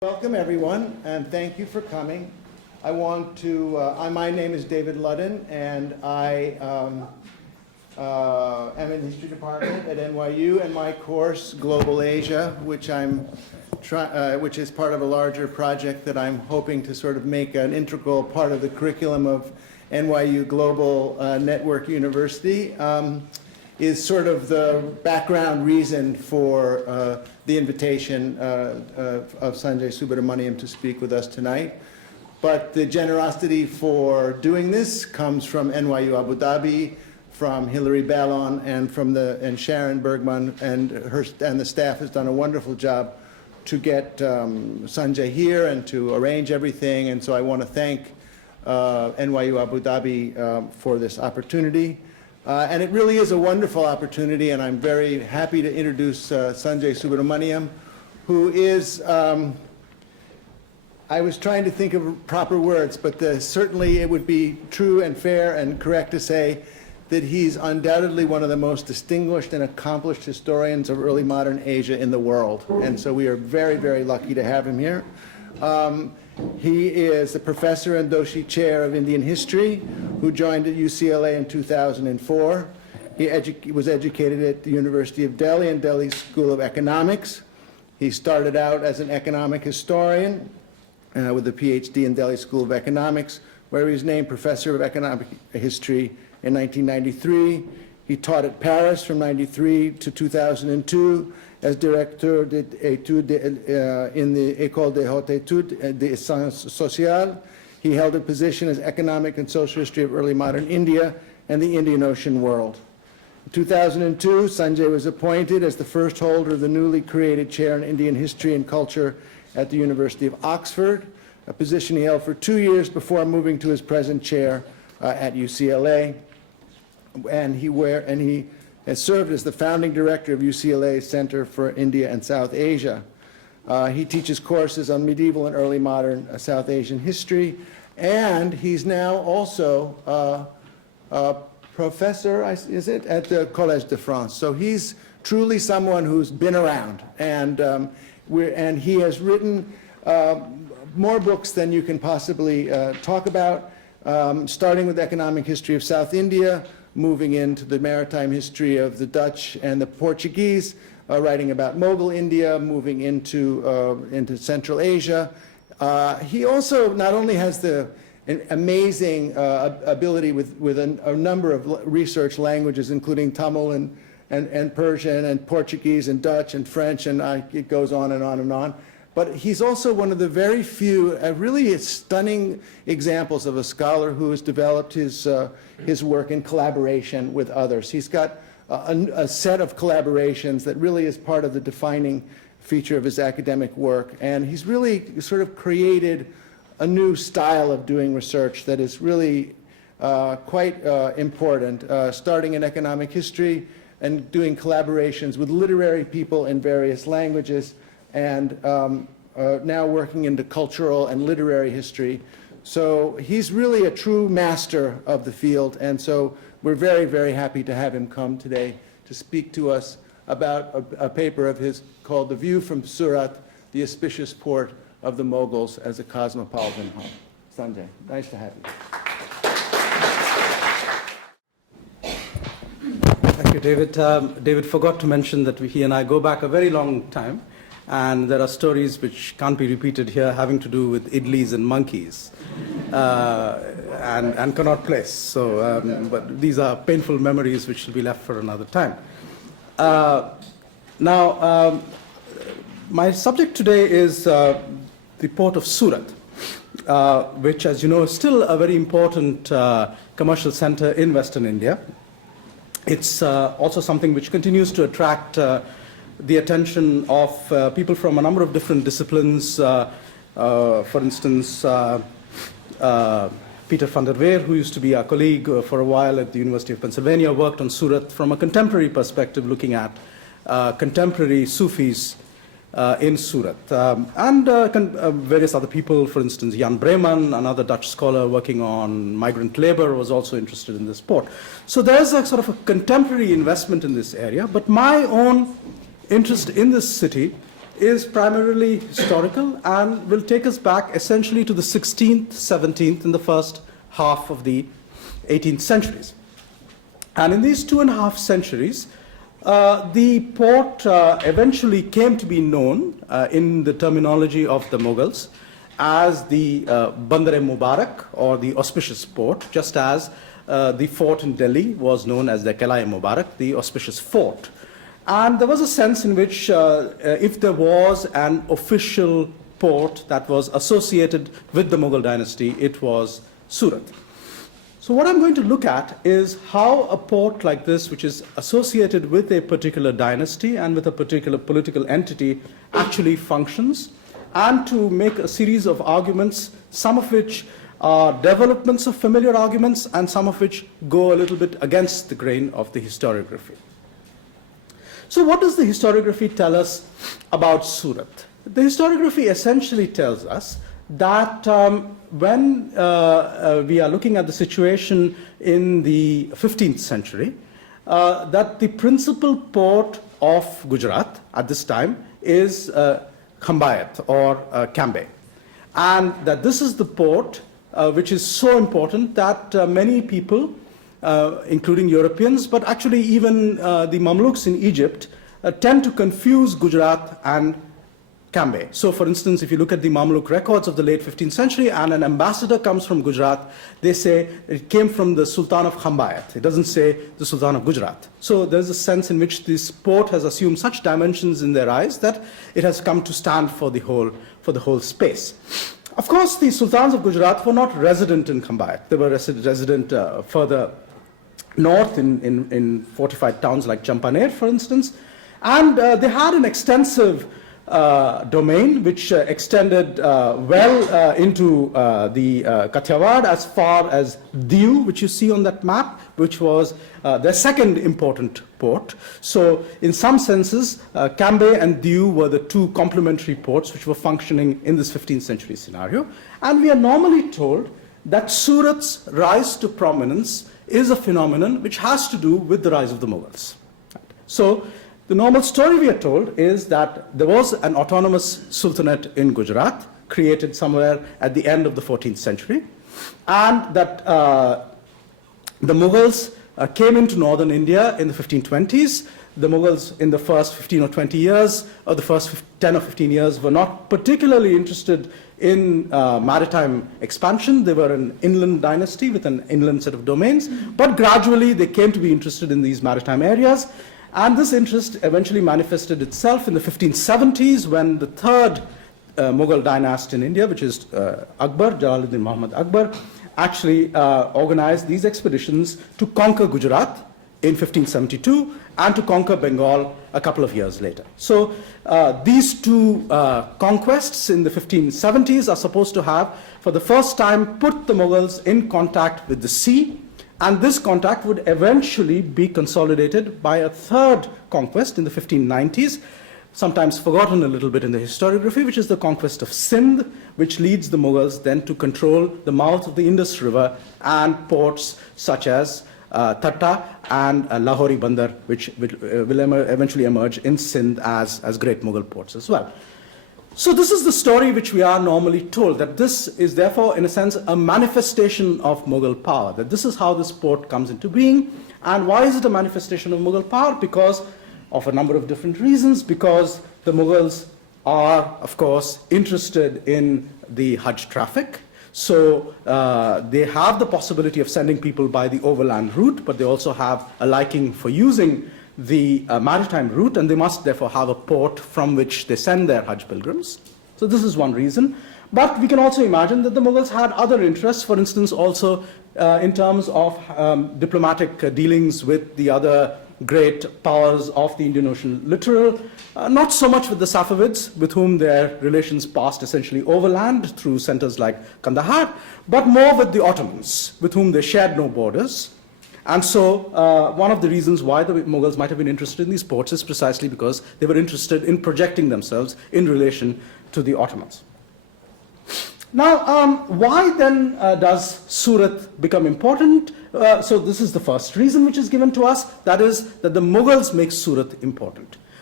Welcome everyone, and thank you for coming. I want to, my name is David Ludden, and I am in the history department at NYU, and my course, Global Asia, which which is part of a larger project that I'm hoping to sort of make an integral part of the curriculum of NYU Global Network University, is sort of the background reason for the invitation of Sanjay Subrahmanyam to speak with us tonight. But the generosity for doing this comes from NYU Abu Dhabi, from Hilary Ballon, and Sharon Bergman, and the staff has done a wonderful job to get Sanjay here and to arrange everything. And so I want to thank NYU Abu Dhabi for this opportunity. And it really is a wonderful opportunity, and I'm very happy to introduce Sanjay Subrahmanyam, who is, I was trying to think of proper words, but certainly it would be true and fair and correct to say that he's undoubtedly one of the most distinguished and accomplished historians of early modern Asia in the world. And so we are very, very lucky to have him here. He is a professor and Doshi chair of Indian history who joined at UCLA in 2004. He was educated at the University of Delhi and Delhi School of Economics. He started out as an economic historian with a PhD in Delhi School of Economics, where he was named professor of economic history in 1993. He taught at Paris from 1993 to 2002 as directeur d'études in the École des Hautes Études des Sciences Sociales. He held a position as economic and social history of early modern India and the Indian Ocean world. In 2002, Sanjay was appointed as the first holder of the newly created chair in Indian history and culture at the University of Oxford, a position he held for 2 years before moving to his present chair at UCLA. And he has served as the founding director of UCLA's Center for India and South Asia. He teaches courses on medieval and early modern South Asian history, and he's now also a professor, is it, at the Collège de France. So he's truly someone who's been around, and he has written more books than you can possibly talk about, starting with economic history of South India, moving into the maritime history of the Dutch and the Portuguese, writing about Mughal India, moving into Central Asia. He also not only has an amazing ability with a number of research languages, including Tamil and Persian and Portuguese and Dutch and French, and it goes on and on and on. But he's also one of the very few really stunning examples of a scholar who has developed his work in collaboration with others. He's got a set of collaborations that really is part of the defining feature of his academic work. And he's really sort of created a new style of doing research that is really quite important, starting in economic history and doing collaborations with literary people in various languages, and now working into cultural and literary history. So he's really a true master of the field, and so we're very, very happy to have him come today to speak to us about a paper of his called The View from Surat, the Auspicious Port of the Mughals as a Cosmopolitan Home. Sanjay, nice to have you. Thank you, David. David forgot to mention that he and I go back a very long time. And there are stories which can't be repeated here having to do with idlis and monkeys and cannot place. So, but these are painful memories which will be left for another time. Now, my subject today is the port of Surat, which, as you know, is still a very important commercial center in Western India. It's also something which continues to attract the attention of people from a number of different disciplines. For instance, Peter van der Veer, who used to be our colleague for a while at the University of Pennsylvania, worked on Surat from a contemporary perspective, looking at contemporary Sufis in Surat. And various other people, for instance, Jan Breman, another Dutch scholar working on migrant labor, was also interested in this port. So there's a sort of a contemporary investment in this area, but my own interest in this city is primarily historical and will take us back essentially to the 16th, 17th, and the first half of the 18th centuries. And in these 2.5 centuries, the port eventually came to be known in the terminology of the Mughals as the Bandar-e-Mubarak, or the Auspicious Port, just as the fort in Delhi was known as the Qala-e-Mubarak, the Auspicious Fort. And there was a sense in which if there was an official port that was associated with the Mughal dynasty, it was Surat. So what I'm going to look at is how a port like this, which is associated with a particular dynasty and with a particular political entity, actually functions, and to make a series of arguments, some of which are developments of familiar arguments and some of which go a little bit against the grain of the historiography. So what does the historiography tell us about Surat? The historiography essentially tells us that when we are looking at the situation in the 15th century, that the principal port of Gujarat at this time is Khambayat or Cambay. And that this is the port which is so important that many people, including Europeans, but actually even the Mamluks in Egypt, tend to confuse Gujarat and Cambay. So for instance, if you look at the Mamluk records of the late 15th century and an ambassador comes from Gujarat, they say it came from the Sultan of Khambayat. It doesn't say the Sultan of Gujarat. So there's a sense in which this port has assumed such dimensions in their eyes that it has come to stand for the whole space. Of course, the Sultans of Gujarat were not resident in Khambayat. They were resident further north in fortified towns like Champaner, for instance. And they had an extensive domain which extended well into the Kathiawar as far as Diu, which you see on that map, which was their second important port. So in some senses, Cambay and Diu were the two complementary ports which were functioning in this 15th century scenario. And we are normally told that Surat's rise to prominence is a phenomenon which has to do with the rise of the Mughals. So the normal story we are told is that there was an autonomous sultanate in Gujarat created somewhere at the end of the 14th century, and that the Mughals came into northern India in the 1520s. The Mughals in the first 15 or 20 years, or the first 10 or 15 years, were not particularly interested in maritime expansion. They were an inland dynasty with an inland set of domains, but gradually they came to be interested in these maritime areas. And this interest eventually manifested itself in the 1570s when the third Mughal dynasty in India, which is Akbar, Jalaluddin Muhammad Akbar, actually organized these expeditions to conquer Gujarat in 1572 and to conquer Bengal a couple of years later. So these two conquests in the 1570s are supposed to have, for the first time, put the Mughals in contact with the sea. And this contact would eventually be consolidated by a third conquest in the 1590s, sometimes forgotten a little bit in the historiography, which is the conquest of Sindh, which leads the Mughals then to control the mouth of the Indus River and ports such as Thatta and Lahori Bandar, which will eventually emerge in Sindh as great Mughal ports as well. So this is the story which we are normally told, that this is therefore, in a sense, a manifestation of Mughal power, that this is how this port comes into being. And why is it a manifestation of Mughal power? Because of a number of different reasons. Because the Mughals are, of course, interested in the Hajj traffic. So they have the possibility of sending people by the overland route, but they also have a liking for using the maritime route, and they must therefore have a port from which they send their Hajj pilgrims. So this is one reason. But we can also imagine that the Mughals had other interests, for instance, also in terms of diplomatic dealings with the other great powers of the Indian Ocean littoral, not so much with the Safavids, with whom their relations passed essentially overland through centers like Kandahar, but more with the Ottomans, with whom they shared no borders. And so one of the reasons why the Mughals might have been interested in these ports is precisely because they were interested in projecting themselves in relation to the Ottomans. Now, why then does Surat become important? So this is the first reason which is given to us, that is that the Mughals make Surat important.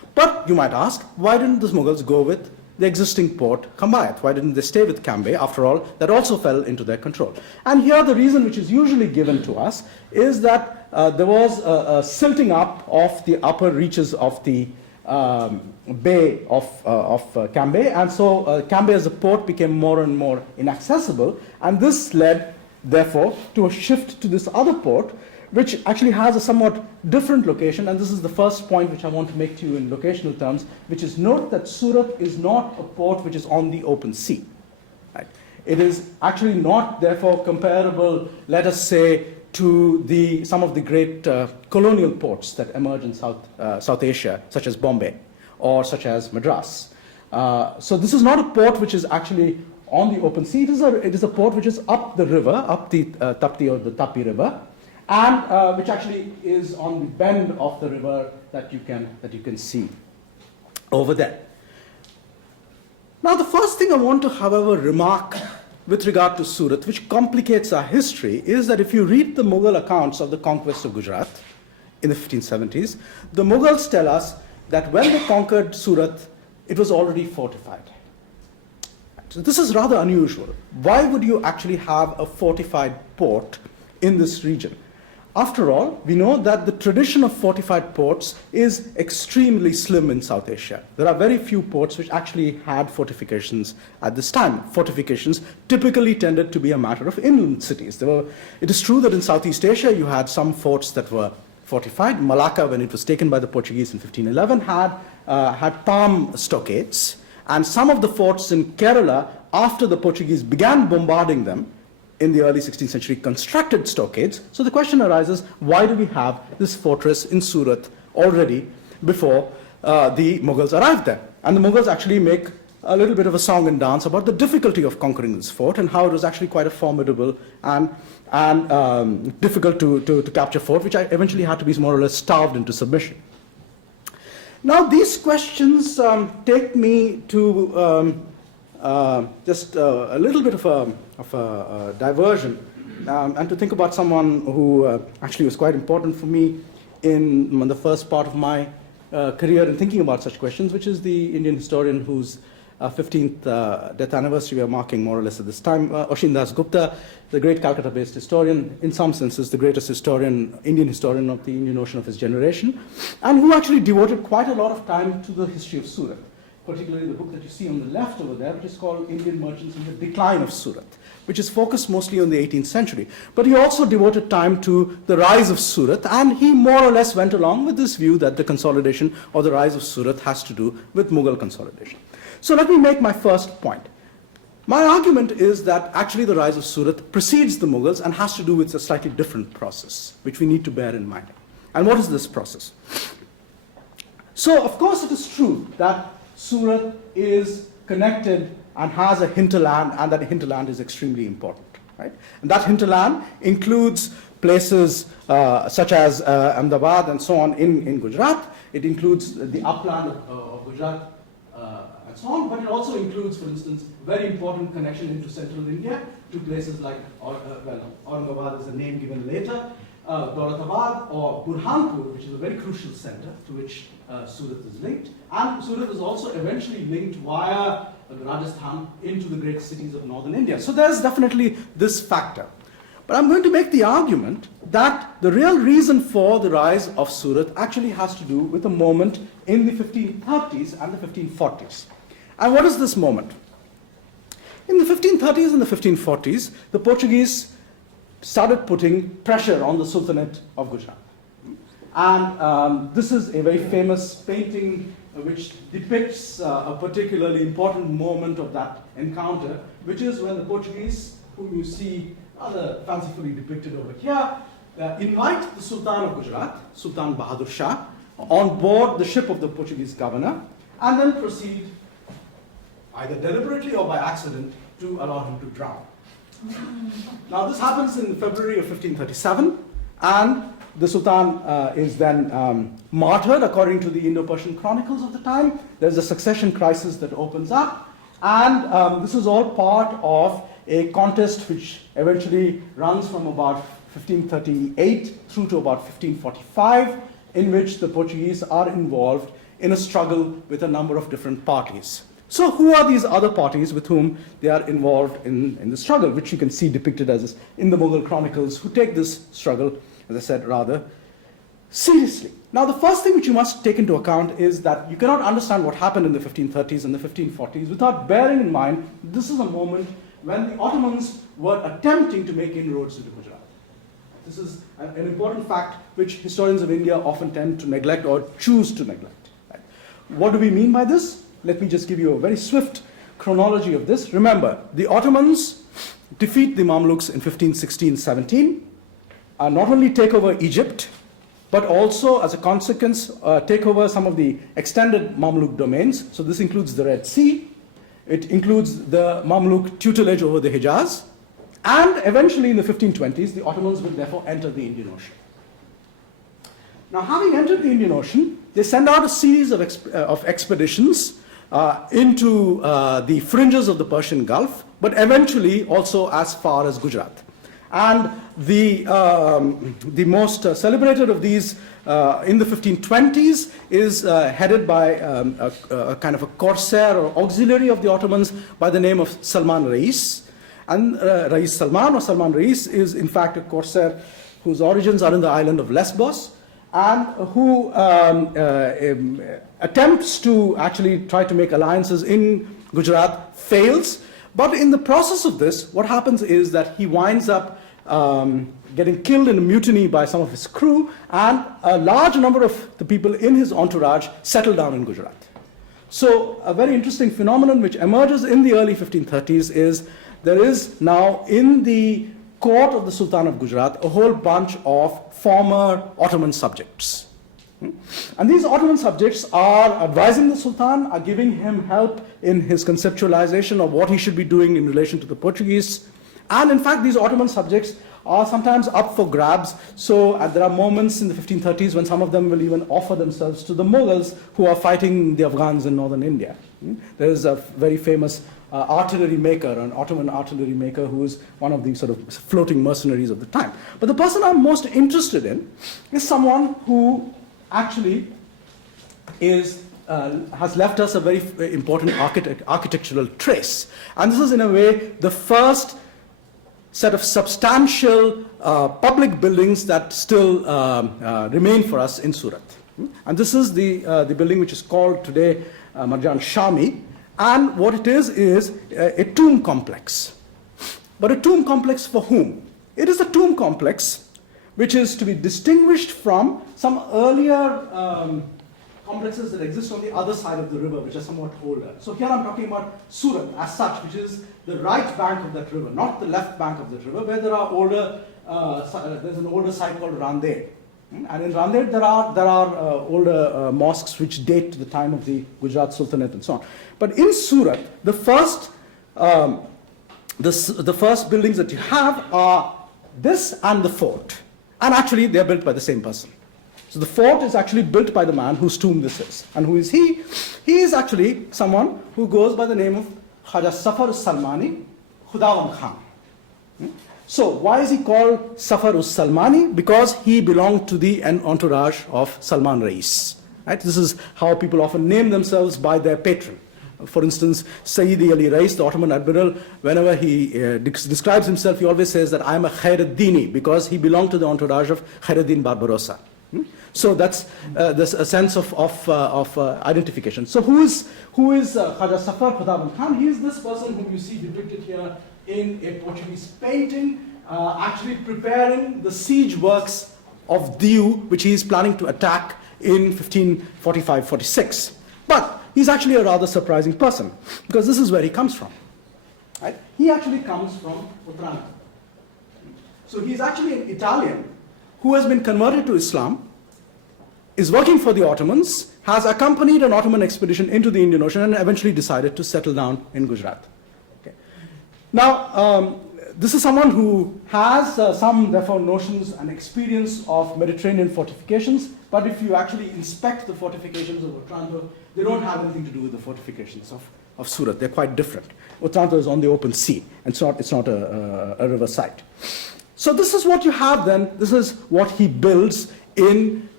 But you might ask, why didn't the Mughals go with the existing port, Kambayat? Why didn't they stay with Cambay? After all, that also fell into their control. And here the reason which is usually given to us is that there was a silting up of the upper reaches of the bay of Cambay, and so Cambay as a port became more and more inaccessible, and this led, therefore, to a shift to this other port, which actually has a somewhat different location, and this is the first point which I want to make to you in locational terms, which is note that Surat is not a port which is on the open sea. Right? It is actually not, therefore, comparable, let us say, to some of the great colonial ports that emerge in South Asia, such as Bombay or such as Madras. So this is not a port which is actually on the open sea. It is a port which is up the river, up the Tapti or the Tapi river, and which actually is on the bend of the river that you can see over there. Now, the first thing I want to, however, remark with regard to Surat, which complicates our history, is that if you read the Mughal accounts of the conquest of Gujarat in the 1570s, the Mughals tell us that when they conquered Surat, it was already fortified. So this is rather unusual. Why would you actually have a fortified port in this region? After all, we know that the tradition of fortified ports is extremely slim in South Asia. There are very few ports which actually had fortifications at this time. Fortifications typically tended to be a matter of inland cities. It is true that in Southeast Asia you had some forts that were fortified. Malacca, when it was taken by the Portuguese in 1511, had palm stockades. And some of the forts in Kerala, after the Portuguese began bombarding them, in the early 16th century, constructed stockades. So the question arises, why do we have this fortress in Surat already before the Mughals arrived there? And the Mughals actually make a little bit of a song and dance about the difficulty of conquering this fort and how it was actually quite a formidable and difficult to capture fort, which eventually had to be more or less starved into submission. Now, these questions take me to just a little bit of a diversion, and to think about someone who actually was quite important for me in the first part of my career in thinking about such questions, which is the Indian historian whose 15th death anniversary we are marking more or less at this time, Oshin Das Gupta, the great Calcutta-based historian, in some senses the greatest Indian historian of the Indian Ocean of his generation, and who actually devoted quite a lot of time to the history of Surat, particularly the book that you see on the left over there, which is called Indian Merchants in the Decline of Surat, which is focused mostly on the 18th century. But he also devoted time to the rise of Surat, and he more or less went along with this view that the consolidation or the rise of Surat has to do with Mughal consolidation. So let me make my first point. My argument is that actually the rise of Surat precedes the Mughals and has to do with a slightly different process, which we need to bear in mind. And what is this process? So, of course, it is true that Surat is connected and has a hinterland, and that hinterland is extremely important, right? And that hinterland includes places such as Endowed and so on in Gujarat. It includes the upland of Gujarat and so on, but it also includes, for instance, very important connection into central India to places like, Aurangabad is a name given later, Daulatabad or Burhanpur, which is a very crucial center to which Surat is linked. And Surat is also eventually linked via Rajasthan into the great cities of northern India. So there's definitely this factor. But I'm going to make the argument that the real reason for the rise of Surat actually has to do with a moment in the 1530s and the 1540s. And what is this moment? In the 1530s and the 1540s, the Portuguese started putting pressure on the Sultanate of Gujarat. And this is a very famous painting which depicts a particularly important moment of that encounter, which is when the Portuguese, whom you see rather fancifully depicted over here, invite the Sultan of Gujarat, Sultan Bahadur Shah, on board the ship of the Portuguese governor, and then proceed, either deliberately or by accident, to allow him to drown. Now, this happens in February of 1537, and the Sultan is then martyred according to the Indo-Persian chronicles of the time. There's a succession crisis that opens up, and this is all part of a contest which eventually runs from about 1538 through to about 1545, in which the Portuguese are involved in a struggle with a number of different parties. So who are these other parties with whom they are involved in the struggle, which you can see depicted as in the Mughal chronicles, who take this struggle, as I said, rather seriously. Now, the first thing which you must take into account is that you cannot understand what happened in the 1530s and the 1540s without bearing in mind this is a moment when the Ottomans were attempting to make inroads into Gujarat. This is an important fact which historians of India often tend to neglect or choose to neglect. Right? What do we mean by this? Let me just give you a very swift chronology of this. Remember, the Ottomans defeat the Mamluks in 1516-17, not only take over Egypt, but also, as a consequence, take over some of the extended Mamluk domains. So this includes the Red Sea, it includes the Mamluk tutelage over the Hijaz, and eventually in the 1520s, the Ottomans will therefore enter the Indian Ocean. Now, having entered the Indian Ocean, they send out a series of expeditions into the fringes of the Persian Gulf, but eventually also as far as Gujarat. And the most celebrated of these in the 1520s is headed by a kind of a corsair or auxiliary of the Ottomans by the name of Salman Reis. And Reis Salman or Salman Reis is in fact a corsair whose origins are in the island of Lesbos, and who attempts to actually try to make alliances in Gujarat, fails. But in the process of this, what happens is that he winds up getting killed in a mutiny by some of his crew, and a large number of the people in his entourage settle down in Gujarat. So a very interesting phenomenon which emerges in the early 1530s is there is now in the court of the Sultan of Gujarat a whole bunch of former Ottoman subjects. And these Ottoman subjects are advising the Sultan, are giving him help in his conceptualization of what he should be doing in relation to the Portuguese. And in fact, these Ottoman subjects are sometimes up for grabs. So there are moments in the 1530s when some of them will even offer themselves to the Mughals who are fighting the Afghans in northern India. There is a very famous artillery maker, an Ottoman artillery maker, who is one of the sort of floating mercenaries of the time. But the person I'm most interested in is someone who actually has left us a very important architectural trace. And this is in a way the first set of substantial public buildings that still remain for us in Surat. And this is the building which is called today Marjan Shami. And what it is a tomb complex. But a tomb complex for whom? It is a tomb complex which is to be distinguished from some earlier complexes that exist on the other side of the river, which are somewhat older. So here I'm talking about Surat as such, which is the right bank of that river, not the left bank of that river, where there are older, there's an older site called Randed. And in Randed there are older mosques which date to the time of the Gujarat Sultanate and so on. But in Surat, the first buildings that you have are this and the fort. And actually they are built by the same person. So the fort is actually built by the man whose tomb this is. And who is he? He is actually someone who goes by the name of Khaja Safar-us-Salmani Khudawan Khan. So why is he called Safar-us-Salmani? Because he belonged to the entourage of Salman Reis. Right? This is how people often name themselves by their patron. For instance, Sayyidi Ali Rais, the Ottoman admiral, whenever he describes himself, he always says that I am a Khairuddini, because he belonged to the entourage of Khairuddin Barbarossa. So that's there's a sense of identification. So who is Khaja Safar Khudawan Khan? He is this person whom you see depicted here in a Portuguese painting, actually preparing the siege works of Diu, which he is planning to attack in 1545-46. But he's actually a rather surprising person, because this is where he comes from. Right? He actually comes from Otranto. So he's actually an Italian who has been converted to Islam, is working for the Ottomans, has accompanied an Ottoman expedition into the Indian Ocean, and eventually decided to settle down in Gujarat. Okay. Now, this is someone who has some, therefore, notions and experience of Mediterranean fortifications, but if you actually inspect the fortifications of Otranto, they don't have anything to do with the fortifications of Surat. They're quite different. Otranto is on the open sea, and it's not a river site. So this is what you have then. This is what he builds in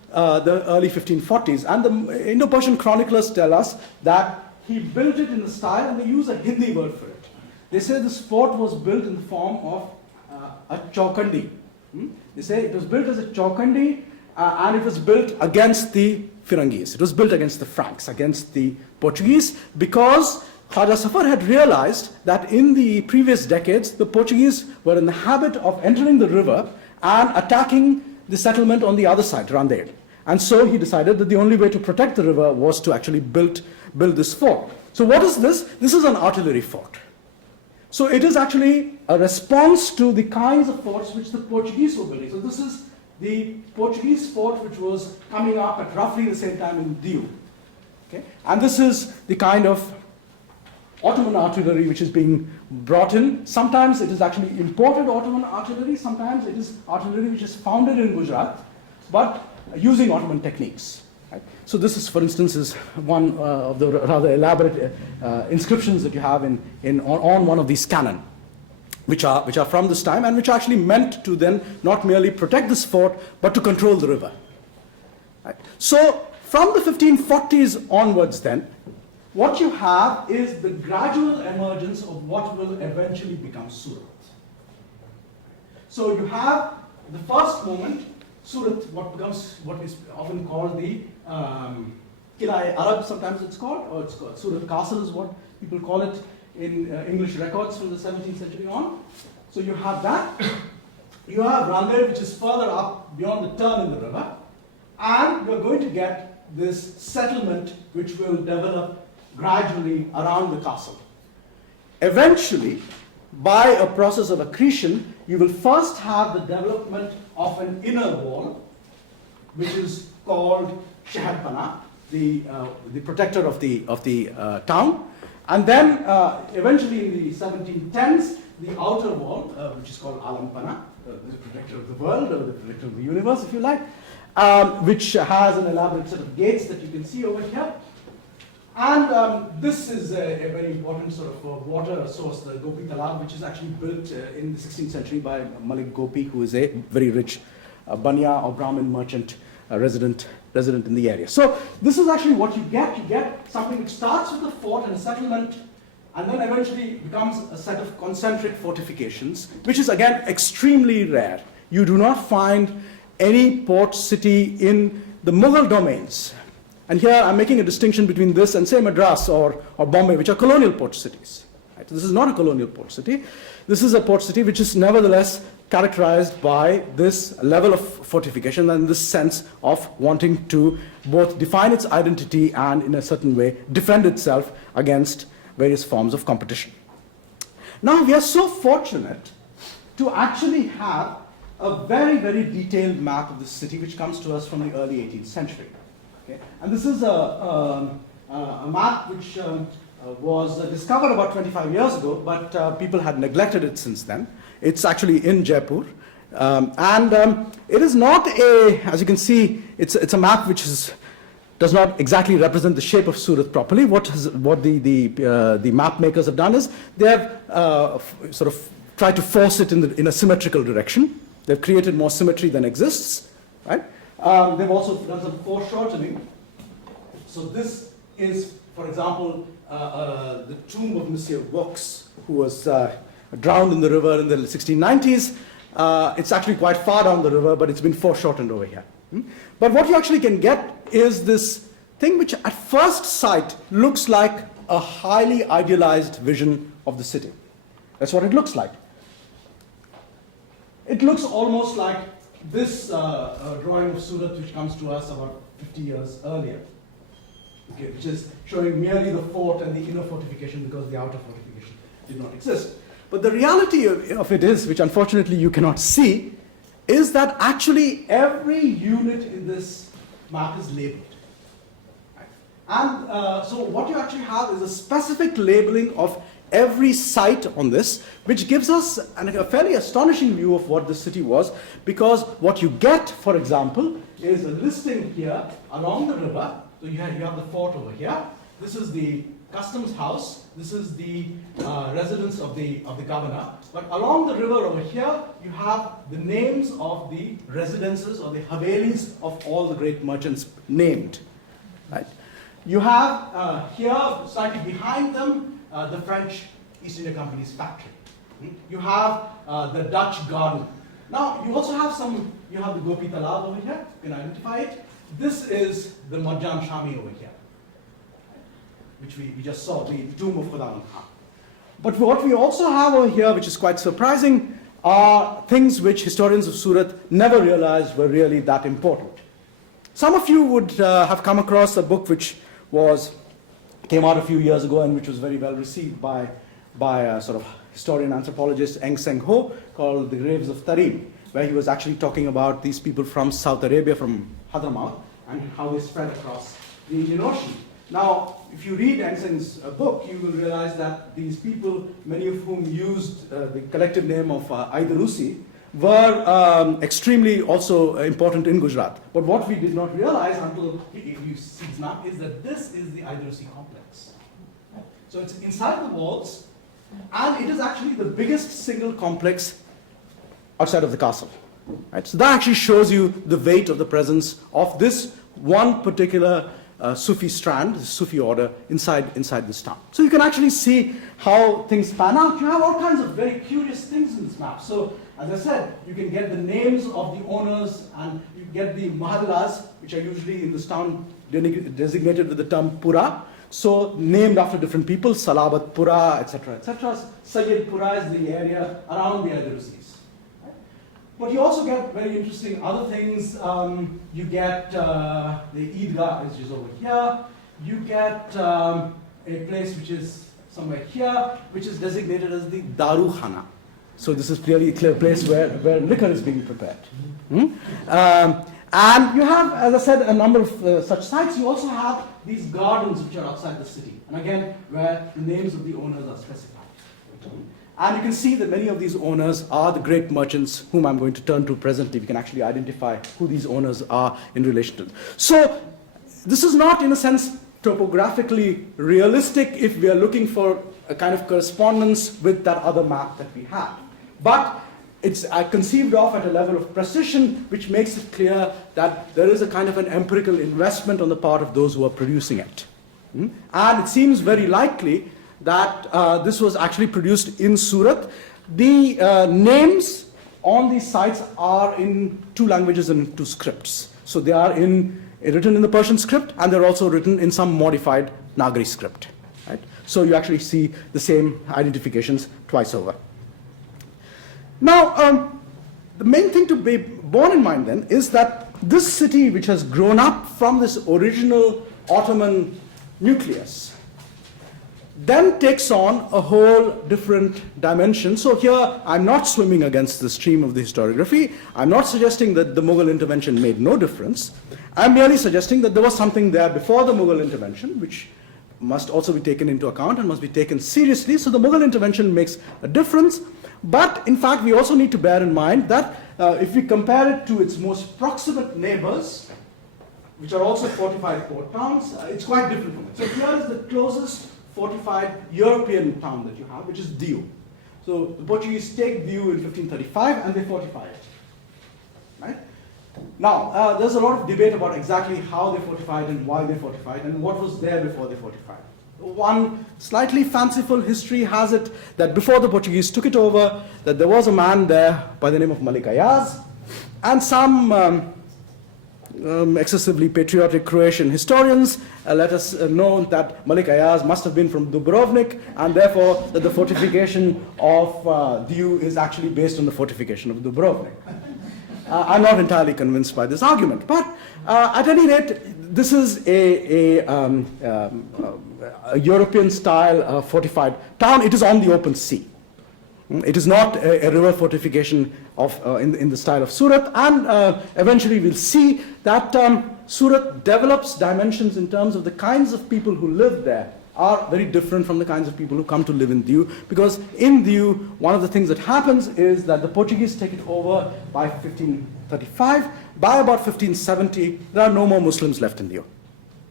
the early 1540s. And the Indo-Persian chroniclers tell us that he built it in a style, and they use a Hindi word for it. They say this fort was built in the form of a chowkandi. They say it was built as a chowkandi, and it was built against the Firangis. It was built against the Franks, against the Portuguese, because Khaja Safar had realized that in the previous decades, the Portuguese were in the habit of entering the river and attacking the settlement on the other side, Randel. And so he decided that the only way to protect the river was to actually build this fort. So what is this? This is an artillery fort. So it is actually a response to the kinds of forts which the Portuguese were building. So this is the Portuguese fort which was coming up at roughly the same time in Diu. Okay? And this is the kind of Ottoman artillery which is being brought in. Sometimes it is actually imported Ottoman artillery, sometimes it is artillery which is founded in Gujarat, but using Ottoman techniques. Right? So this is, for instance, is one of the rather elaborate inscriptions that you have on one of these cannon, which are from this time, and which are actually meant to then not merely protect this fort, but to control the river. Right? So from the 1540s onwards then, what you have is the gradual emergence of what will eventually become Surat. So you have the first moment, Surat, what is often called the Qila'e-Arab, sometimes it's called, or it's called Surat Castle is what people call it in English records from the 17th century on. So you have that. You have Randel, which is further up beyond the turn in the river, and you're going to get this settlement which will develop gradually around the castle. Eventually, by a process of accretion, you will first have the development of an inner wall, which is called Sheherpana, the protector of the town. And then eventually in the 1710s, the outer wall, which is called Alampana, the protector of the world, or the protector of the universe, if you like, which has an elaborate set of gates that you can see over here. And this is a very important sort of water source, the Gopi Talab, which is actually built in the 16th century by Malik Gopi, who is a very rich Banya or Brahmin merchant resident in the area. So this is actually what you get. You get something which starts with a fort and a settlement, and then eventually becomes a set of concentric fortifications, which is again extremely rare. You do not find any port city in the Mughal domains. And here I'm making a distinction between this and say Madras or Bombay, which are colonial port cities. Right? This is not a colonial port city. This is a port city which is nevertheless characterized by this level of fortification and this sense of wanting to both define its identity and in a certain way defend itself against various forms of competition. Now we are so fortunate to actually have a very, very detailed map of the city which comes to us from the early 18th century. Okay? And this is a map which was discovered about 25 years ago, but people had neglected it since then. It's actually in Jaipur. It is not as you can see, it's a map which does not exactly represent the shape of Surat properly. What the map makers have done is they have sort of tried to force it in a symmetrical direction. They've created more symmetry than exists, right? They've also done some foreshortening. So this is, for example, the tomb of Monsieur Vaux, who was drowned in the river in the 1690s. It's actually quite far down the river, but it's been foreshortened over here. But what you actually can get is this thing which at first sight looks like a highly idealized vision of the city. That's what it looks like. It looks almost like this drawing of Surat which comes to us about 50 years earlier, okay, which is showing merely the fort and the inner fortification because the outer fortification did not exist. But the reality of it is, which unfortunately you cannot see, is that actually every unit in this map is labeled. Right? And so what you actually have is a specific labeling of every site on this, which gives us a fairly astonishing view of what the city was, because what you get, for example, is a listing here along the river. So you have the fort over here. This is the customs house. This is the residence of the governor. But along the river over here, you have the names of the residences or the havelis of all the great merchants named. Right? You have here, slightly behind them, the French East India Company's factory. You have the Dutch garden. Now, you also have you have the Gopi Talab over here. You can identify it. This is the Marjan Shami over here, which we just saw, the tomb of Khudavan Khan. But what we also have over here, which is quite surprising, are things which historians of Surat never realized were really that important. Some of you would have come across a book which came out a few years ago and which was very well received by a sort of historian anthropologist Eng Seng Ho, called The Graves of Tarim, where he was actually talking about these people from South Arabia, from Hadramaut, and how they spread across the Indian Ocean. Now, if you read Eng Seng's book, you will realize that these people, many of whom used the collective name of Aidarusi, were extremely also important in Gujarat. But what we did not realize until you see this map is that this is the Aidarusi complex. So it's inside the walls, and it is actually the biggest single complex outside of the castle. Right? So that actually shows you the weight of the presence of this one particular Sufi strand, the Sufi order, inside this town. So you can actually see how things pan out. You have all kinds of very curious things in this map. So, as I said, you can get the names of the owners, and you get the mahallas, which are usually in this town designated with the term Pura. So, named after different people, Salabat Pura, etc., etc. Sayyid Pura is the area around the Aidarusis. But you also get very interesting other things. You get the Eidgah, which is over here. You get a place which is somewhere here, which is designated as the Daru Khana. So this is clearly a clear place where liquor is being prepared. And you have, as I said, a number of such sites. You also have these gardens which are outside the city. And again, where the names of the owners are specified. And you can see that many of these owners are the great merchants whom I'm going to turn to presently. We can actually identify who these owners are in relation to. So this is not, in a sense, topographically realistic if we are looking for a kind of correspondence with that other map that we had. But it's conceived of at a level of precision, which makes it clear that there is a kind of an empirical investment on the part of those who are producing it. And it seems very likely that this was actually produced in Surat. The names on these sites are in 2 languages and 2 scripts. So they are written in the Persian script, and they're also written in some modified Nagari script. Right? So you actually see the same identifications twice over. Now, the main thing to be borne in mind then is that this city, which has grown up from this original Ottoman nucleus, then takes on a whole different dimension. So here, I'm not swimming against the stream of the historiography. I'm not suggesting that the Mughal intervention made no difference. I'm merely suggesting that there was something there before the Mughal intervention, which must also be taken into account and must be taken seriously. So the Mughal intervention makes a difference. But in fact, we also need to bear in mind that if we compare it to its most proximate neighbors, which are also fortified port towns, it's quite different from it. So here is the closest fortified European town that you have, which is Diu. So the Portuguese take Diu in 1535 and they fortify it. Right? Now, there's a lot of debate about exactly how they fortified and why they fortified and what was there before they fortified. One slightly fanciful history has it that before the Portuguese took it over, that there was a man there by the name of Malik Ayaz, and some excessively patriotic Croatian historians let us know that Malik Ayaz must have been from Dubrovnik, and therefore that the fortification of Diu is actually based on the fortification of Dubrovnik. I'm not entirely convinced by this argument, but at any rate, this is a European-style fortified town. It is on the open sea. It is not a river fortification in the style of Surat, and eventually we'll see that Surat develops dimensions in terms of the kinds of people who live there are very different from the kinds of people who come to live in Diu, because in Diu, one of the things that happens is that the Portuguese take it over by 1535. By about 1570, there are no more Muslims left in Diu.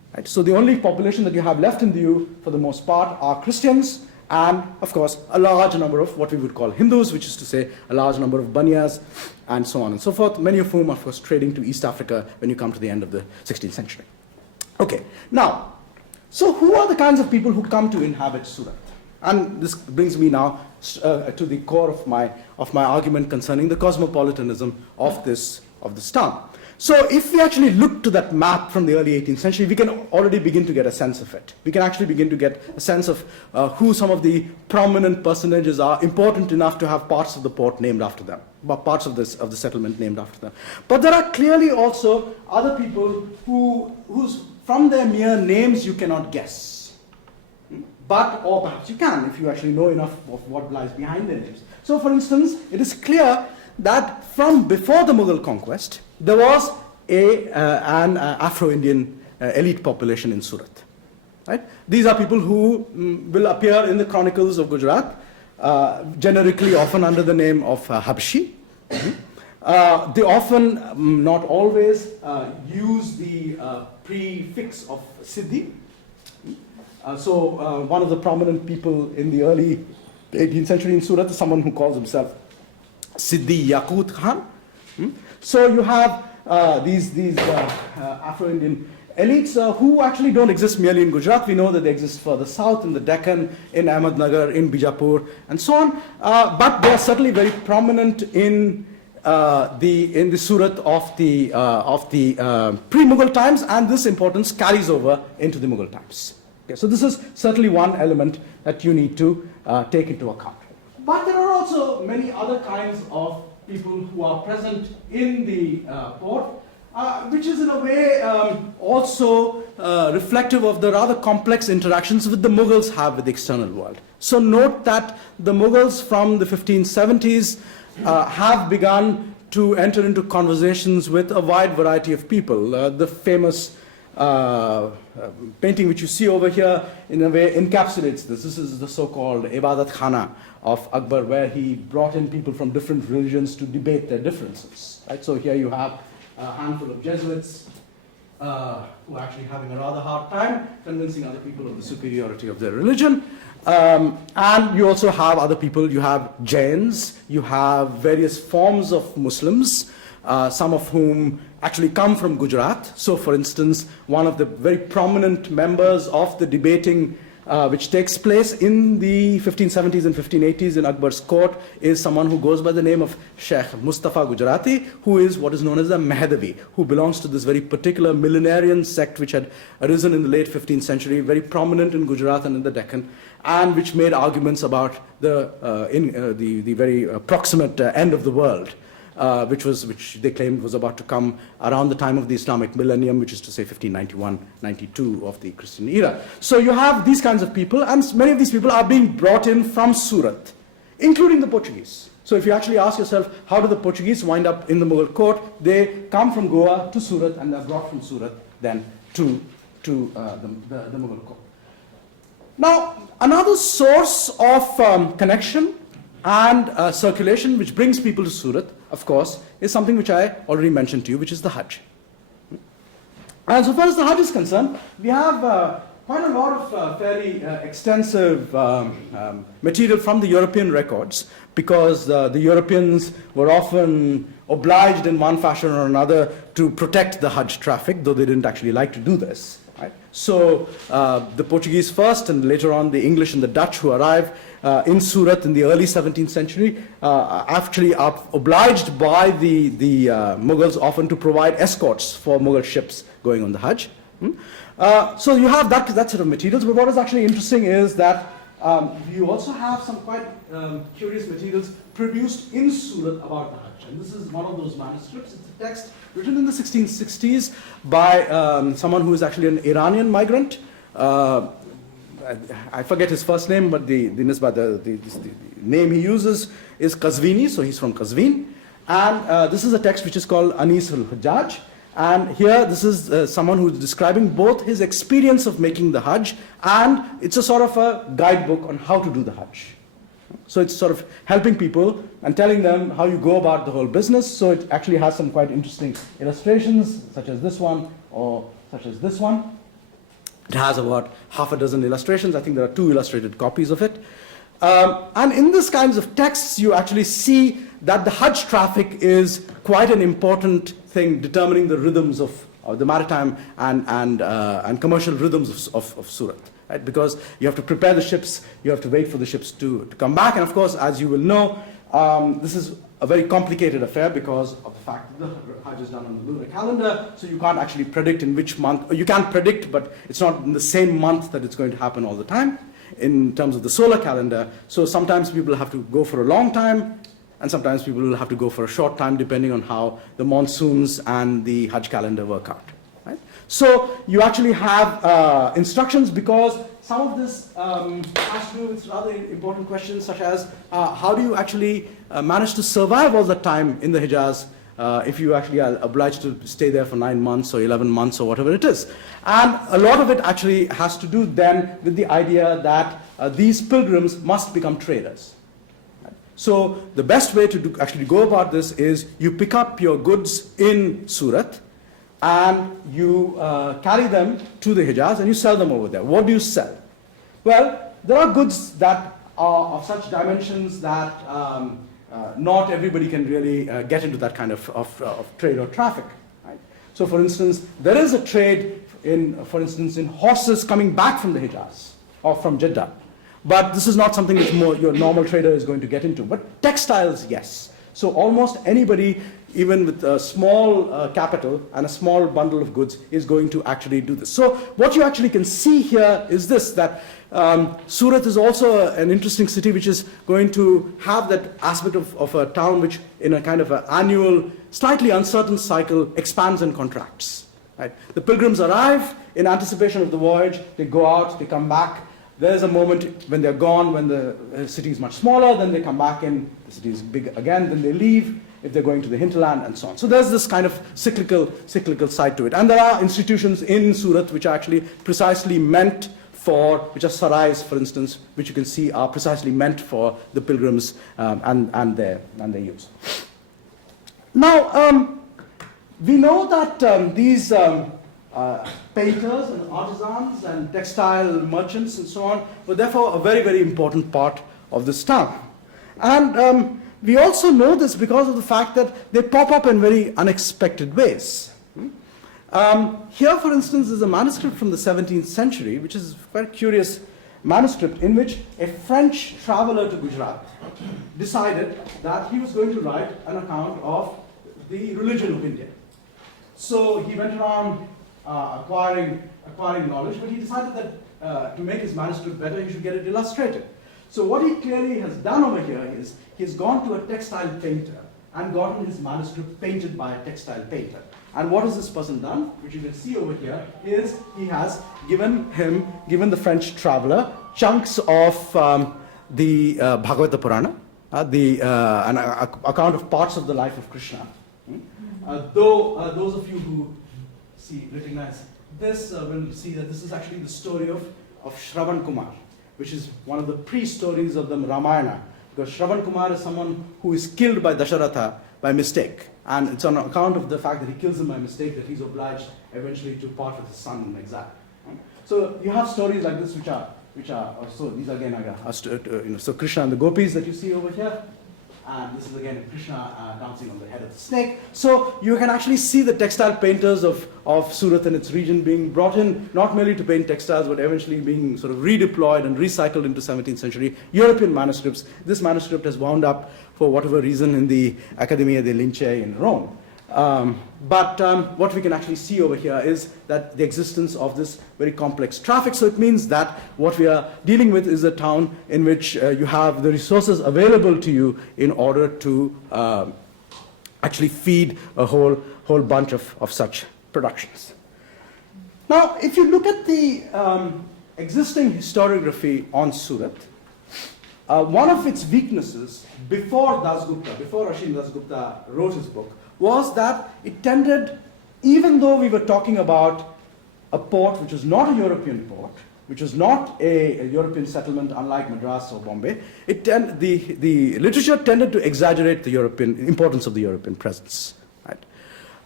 Right? So the only population that you have left in the EU, for the most part, are Christians, and of course a large number of what we would call Hindus, which is to say a large number of Banyas, and so on and so forth, many of whom are of course trading to East Africa when you come to the end of the 16th century. Okay, now, so who are the kinds of people who come to inhabit Surat? And this brings me now to the core of my argument concerning the cosmopolitanism of this town. So if we actually look to that map from the early 18th century, we can already begin to get a sense of it. We can actually begin to get a sense of who some of the prominent personages are, important enough to have parts of the port named after them, parts of the settlement named after them. But there are clearly also other people whose from their mere names you cannot guess. But, or perhaps you can, if you actually know enough of what lies behind their names. So for instance, it is clear that from before the Mughal conquest, there was an Afro-Indian elite population in Surat. Right? These are people who will appear in the chronicles of Gujarat, generically often under the name of Habshi. They often, not always, use the prefix of Siddhi. So one of the prominent people in the early 18th century in Surat is someone who calls himself Siddhi Yaqut Khan. So you have these Afro-Indian elites who actually don't exist merely in Gujarat. We know that they exist further south in the Deccan, in Ahmednagar, in Bijapur, and so on. But they are certainly very prominent in the Surat of the pre-Mughal times, and this importance carries over into the Mughal times. Okay, so this is certainly one element that you need to take into account. But there are also many other kinds of people who are present in the port, which is in a way also reflective of the rather complex interactions that the Mughals have with the external world. So note that the Mughals from the 1570s have begun to enter into conversations with a wide variety of people. The famous painting which you see over here in a way encapsulates this. This is the so-called Ibadat Khana of Akbar, where he brought in people from different religions to debate their differences. Right? So here you have a handful of Jesuits who are actually having a rather hard time convincing other people of the superiority of their religion. And you also have other people. You have Jains, you have various forms of Muslims, some of whom actually come from Gujarat. So for instance, one of the very prominent members of the debating which takes place in the 1570s and 1580s in Akbar's court is someone who goes by the name of Sheikh Mustafa Gujarati, who is what is known as a Mehdavi, who belongs to this very particular millenarian sect which had arisen in the late 15th century, very prominent in Gujarat and in the Deccan, and which made arguments about the very proximate end of the world. Which they claimed was about to come around the time of the Islamic millennium, which is to say 1591-92 of the Christian era. So you have these kinds of people, and many of these people are being brought in from Surat, including the Portuguese. So if you actually ask yourself, how do the Portuguese wind up in the Mughal court? They come from Goa to Surat, and they're brought from Surat then to the Mughal court. Now, another source of connection and circulation which brings people to Surat, of course, is something which I already mentioned to you, which is the Hajj. And so far as the Hajj is concerned, we have quite a lot of fairly extensive material from the European records, because the Europeans were often obliged in one fashion or another to protect the Hajj traffic, though they didn't actually like to do this. Right? So the Portuguese first, and later on the English and the Dutch who arrive in Surat in the early 17th century actually are obliged by the Mughals often to provide escorts for Mughal ships going on the Hajj. So you have that sort of materials, but what is actually interesting is that you also have some quite curious materials produced in Surat about the Hajj. And this is one of those manuscripts. It's a text written in the 1660s by someone who is actually an Iranian migrant. I forget his first name, but the name he uses is Qazvini, so he's from Qazvin. And this is a text which is called Anis al-Hajjaj. And here, this is someone who's describing both his experience of making the Hajj, and it's a sort of a guidebook on how to do the Hajj. So it's sort of helping people and telling them how you go about the whole business. So it actually has some quite interesting illustrations, such as this one, or such as this one. It has about half a dozen illustrations. I think there are 2 illustrated copies of it. And in these kinds of texts, you actually see that the Hajj traffic is quite an important thing determining the rhythms of the maritime and commercial rhythms of Surat. Right? Because you have to prepare the ships, you have to wait for the ships to come back. And of course, as you will know, this is a very complicated affair because of the fact that the Hajj is done on the lunar calendar, so you can't actually predict in which month, or you can predict, but it's not in the same month that it's going to happen all the time in terms of the solar calendar. So sometimes people have to go for a long time, and sometimes people will have to go for a short time depending on how the monsoons and the Hajj calendar work out. Right? So you actually have instructions, because some of this has to do with rather important questions such as how do you actually manage to survive all the time in the Hijaz if you actually are obliged to stay there for 9 months or 11 months or whatever it is. And a lot of it actually has to do then with the idea that these pilgrims must become traders. So the best way to actually go about this is you pick up your goods in Surat and you carry them to the Hijaz and you sell them over there. What do you sell? Well, there are goods that are of such dimensions that not everybody can really get into that kind of trade or traffic. Right? So for instance, there is a trade for instance, in horses coming back from the Hijaz or from Jeddah. But this is not something which your normal trader is going to get into. But textiles, yes. So almost anybody, even with a small capital and a small bundle of goods, is going to actually do this. So what you actually can see here is this, that Surat is also an interesting city which is going to have that aspect of a town which in a kind of an annual, slightly uncertain cycle expands and contracts. Right? The pilgrims arrive in anticipation of the voyage, they go out, they come back. There's a moment when they're gone, when the city is much smaller, then they come back in, the city is big again, then they leave if they're going to the hinterland and so on. So there's this kind of cyclical side to it. And there are institutions in Surat which are actually precisely meant for, which are sarais, for instance, which you can see are precisely meant for the pilgrims and their use. Now, we know that these painters and artisans and textile merchants and so on were therefore a very, very important part of this town. And we also know this because of the fact that they pop up in very unexpected ways. Here, for instance, is a manuscript from the 17th century, which is a very curious manuscript in which a French traveler to Gujarat decided that he was going to write an account of the religion of India. So he went around acquiring knowledge, but he decided that to make his manuscript better, he should get it illustrated. So what he clearly has done over here is he's gone to a textile painter and gotten his manuscript painted by a textile painter. And what has this person done, which you can see over here, is he has given the French traveler chunks of the Bhagavata Purana, an account of parts of the life of Krishna. Though those of you who recognize this will see that this is actually the story of Shravan Kumar, which is one of the pre-stories of the Ramayana. Because Shravan Kumar is someone who is killed by Dasharatha by mistake. And it's on account of the fact that he kills him by mistake that he's obliged eventually to part with his son in exile. So you have stories like this which are so these again are so Krishna and the gopis that you see over here. And this is again Krishna dancing on the head of the snake. So you can actually see the textile painters of Surat and its region being brought in, not merely to paint textiles, but eventually being sort of redeployed and recycled into 17th century European manuscripts. This manuscript has wound up, for whatever reason, in the Accademia dei Lincei in Rome. But what we can actually see over here is that the existence of this very complex traffic. So it means that what we are dealing with is a town in which you have the resources available to you in order to actually feed a whole bunch of such productions. Now, if you look at the existing historiography on Surat, one of its weaknesses before Rashid Dasgupta wrote his book, was that it tended, even though we were talking about a port which was not a European port, which was not a European settlement unlike Madras or Bombay, the literature tended to exaggerate the importance of the European presence. Right?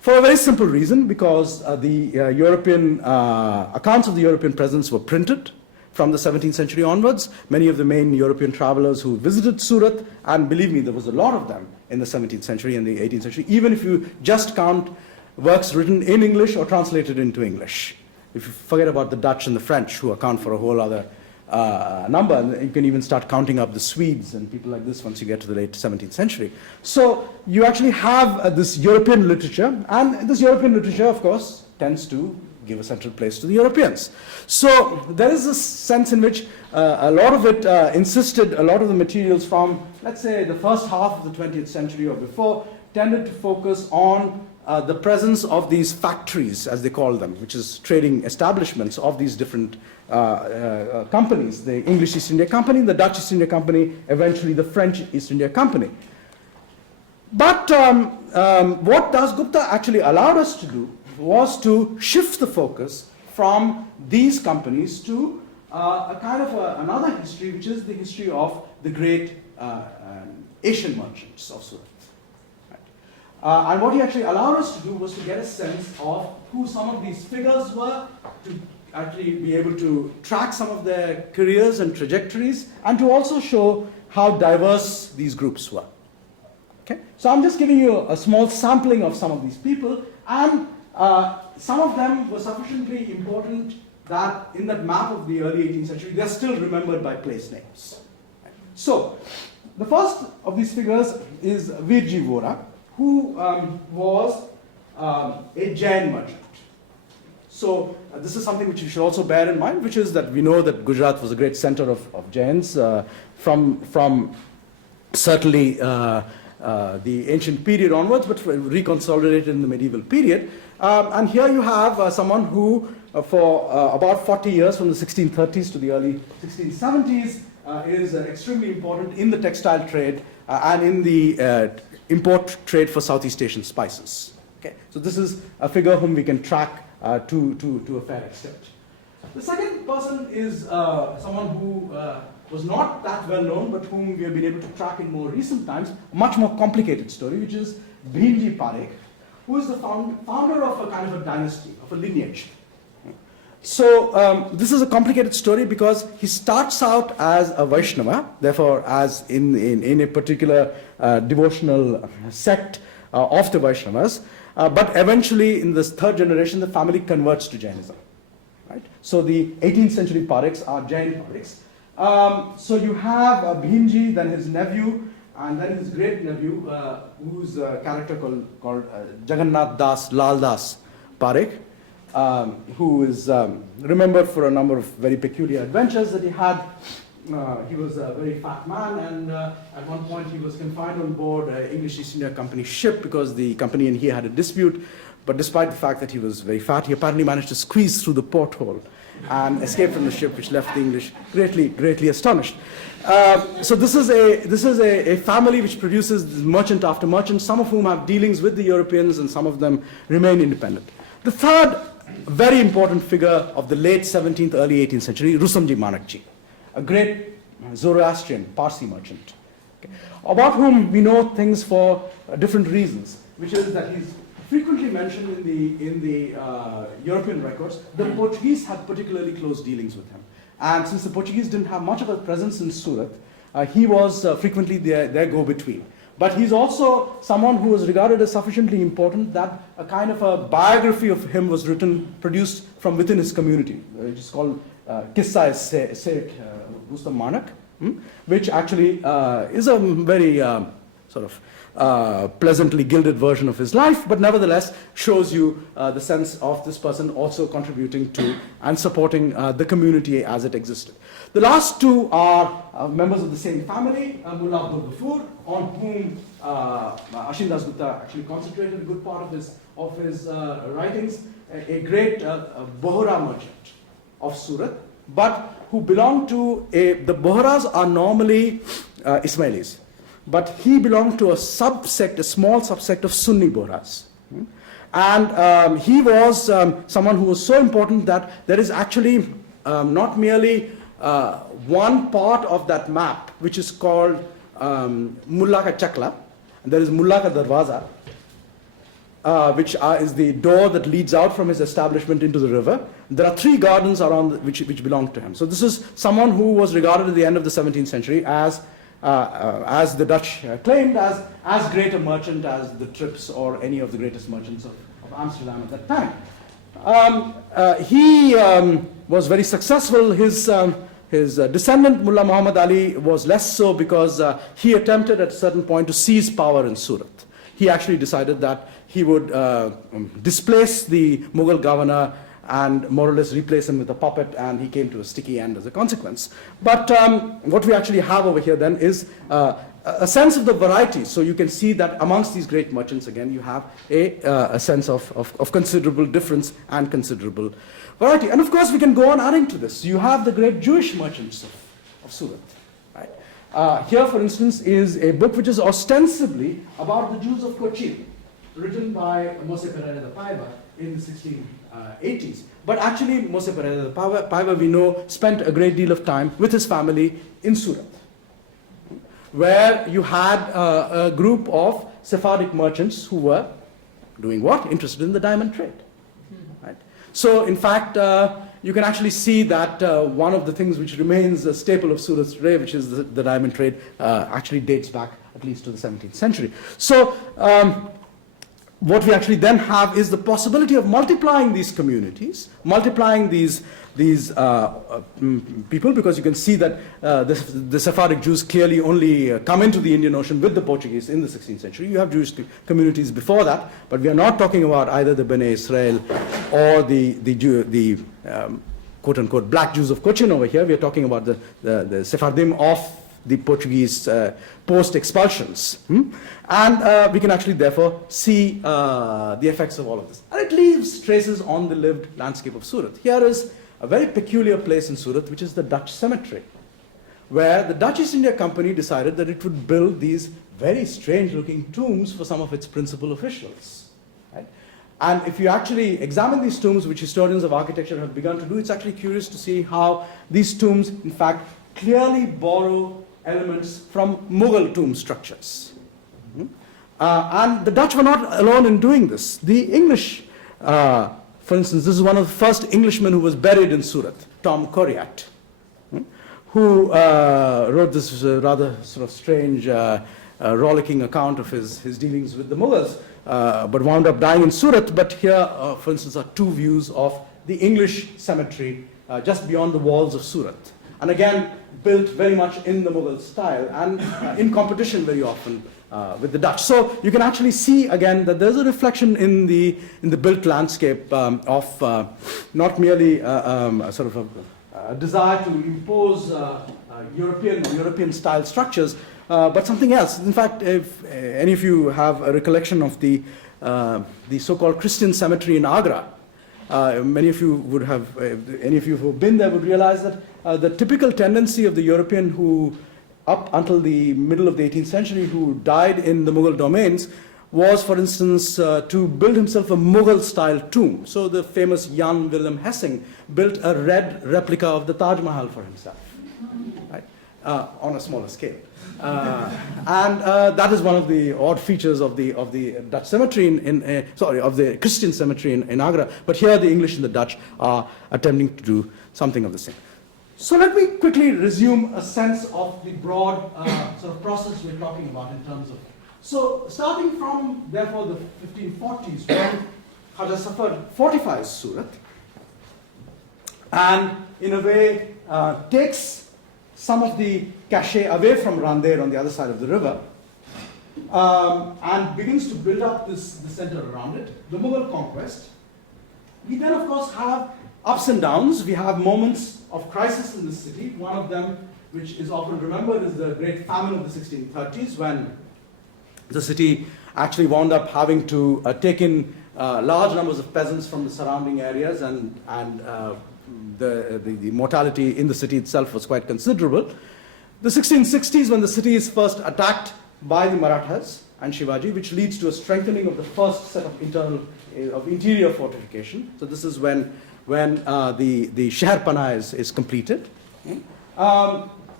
For a very simple reason, because the European accounts of the European presence were printed from the 17th century onwards. Many of the main European travelers who visited Surat, and believe me, there was a lot of them in the 17th century and the 18th century, even if you just count works written in English or translated into English. If you forget about the Dutch and the French, who account for a whole other number, and you can even start counting up the Swedes and people like this once you get to the late 17th century. So you actually have this European literature, and this European literature, of course, tends to give a central place to the Europeans. So there is a sense in which a lot of it insisted, a lot of the materials from, let's say, the first half of the 20th century or before, tended to focus on the presence of these factories, as they call them, which is trading establishments of these different companies, the English East India Company, the Dutch East India Company, eventually the French East India Company. But what Das Gupta actually allowed us to do was to shift the focus from these companies to a kind of another history, which is the history of the great Asian merchants of Surat. And what he actually allowed us to do was to get a sense of who some of these figures were, to actually be able to track some of their careers and trajectories, and to also show how diverse these groups were. Okay? So I'm just giving you a small sampling of some of these people, and some of them were sufficiently important that in that map of the early 18th century, they're still remembered by place names. So the first of these figures is Virji Vora, who was a Jain merchant. So this is something which you should also bear in mind, which is that we know that Gujarat was a great center of Jains from certainly the ancient period onwards, but reconsolidated in the medieval period. And here you have someone who, for about 40 years, from the 1630s to the early 1670s, is extremely important in the textile trade and in the import trade for Southeast Asian spices. Okay? So this is a figure whom we can track to a fair extent. The second person is someone who was not that well known, but whom we have been able to track in more recent times, a much more complicated story, which is Bhimji Parekh, who is the founder of a kind of a dynasty, of a lineage. So this is a complicated story because he starts out as a Vaishnava, therefore as in a particular devotional sect of the Vaishnavas, but eventually in this third generation the family converts to Jainism. Right? So the 18th century Parekhs are Jain Parekhs. So you have Bhimji, then his nephew, and then his great nephew, whose character called Jagannath Das, Lal Das Parekh, who is remembered for a number of very peculiar adventures that he had. He was a very fat man, and at one point he was confined on board an English East India Company ship because the company and he had a dispute. But despite the fact that he was very fat, he apparently managed to squeeze through the porthole and escape from the ship, which left the English greatly astonished. So this is a family which produces merchant after merchant, some of whom have dealings with the Europeans and some of them remain independent. The third very important figure of the late 17th, early 18th century, Rustamji Manakji, a great Zoroastrian Parsi merchant, okay, about whom we know things for different reasons, which is that he's frequently mentioned in the European records. The Portuguese had particularly close dealings with him. And since the Portuguese didn't have much of a presence in Surat, he was frequently their go-between. But he's also someone who was regarded as sufficiently important that a kind of a biography of him was produced from within his community. It is called Kissa-e Rustam Manak, which actually is a very sort of pleasantly gilded version of his life, but nevertheless shows you the sense of this person also contributing to and supporting the community as it existed. The last two are members of the same family, Mullah Abdul Ghaffur, on whom Ashin Das Gupta actually concentrated a good part of his writings, a great Bohra merchant of Surat, but who belonged to the Bohras are normally Ismailis. But he belonged to a small subsect of Sunni Bohras. And he was someone who was so important that there is actually not merely one part of that map, which is called Mulla Ka Chakla, and there is Mulla Ka Darwaza. which is the door that leads out from his establishment into the river. There are 3 gardens around which belong to him. So this is someone who was regarded at the end of the 17th century as the Dutch claimed, as great a merchant as the Trips or any of the greatest merchants of Amsterdam at that time. He was very successful. His descendant, Mullah Muhammad Ali, was less so because he attempted at a certain point to seize power in Surat. He actually decided that he would displace the Mughal governor and more or less replace him with a puppet, and he came to a sticky end as a consequence. But what we actually have over here then is a sense of the variety. So you can see that amongst these great merchants, again, you have a sense of considerable difference and considerable variety. And of course, we can go on adding to this. You have the great Jewish merchants of Surat. Right? Here, for instance, is a book which is ostensibly about the Jews of Cochin, written by Mose Pereira de Paiva in the 1680s. But actually, Mose Pereira de Paiva, we know, spent a great deal of time with his family in Surat, where you had a group of Sephardic merchants who were doing what? Interested in the diamond trade. Right? So, in fact, you can actually see that one of the things which remains a staple of Surat today, which is the diamond trade, actually dates back at least to the 17th century. So, what we actually then have is the possibility of multiplying these communities, multiplying these people, because you can see that the Sephardic Jews clearly only come into the Indian Ocean with the Portuguese in the 16th century. You have Jewish communities before that, but we are not talking about either the Bnei Israel or the quote-unquote black Jews of Cochin over here. We are talking about the Sephardim of the Portuguese post-expulsions. And we can actually therefore see the effects of all of this. And it leaves traces on the lived landscape of Surat. Here is a very peculiar place in Surat, which is the Dutch cemetery, where the Dutch East India Company decided that it would build these very strange-looking tombs for some of its principal officials. Right? And if you actually examine these tombs, which historians of architecture have begun to do, it's actually curious to see how these tombs, in fact, clearly borrow elements from Mughal tomb structures. And the Dutch were not alone in doing this. The English, for instance, this is one of the first Englishmen who was buried in Surat, Tom Coriat, who wrote this rather sort of strange, rollicking account of his dealings with the Mughals, but wound up dying in Surat. But here, for instance, are 2 views of the English cemetery just beyond the walls of Surat. And again, built very much in the Mughal style and in competition very often with the Dutch. So you can actually see again that there's a reflection in the built landscape of not merely sort of a desire to impose European style structures, but something else. In fact, if any of you have a recollection of the so-called Christian cemetery in Agra, many of you would have, any of you who have been there would realize that the typical tendency of the European who, up until the middle of the 18th century, who died in the Mughal domains, was, for instance, to build himself a Mughal-style tomb. So the famous Jan Willem Hessing built a red replica of the Taj Mahal for himself, right? On a smaller scale. And that is one of the odd features of the Dutch cemetery of the Christian cemetery in Agra. But here the English and the Dutch are attempting to do something of the same. So let me quickly resume a sense of the broad sort of process we're talking about in terms of. So starting from, therefore, the 1540s, when Khaja Safar fortifies Surat, and in a way takes some of the cachet away from Randeer on the other side of the river, and begins to build up the center around it, the Mughal conquest. We then, of course, have ups and downs. We have moments of crisis in the city. One of them, which is often remembered, is the great famine of the 1630s, when the city actually wound up having to take in large numbers of peasants from the surrounding areas, and the mortality in the city itself was quite considerable. The 1660s, when the city is first attacked by the Marathas and Shivaji, which leads to a strengthening of the first set of interior fortification. So this is when the Sheher Pana is completed. The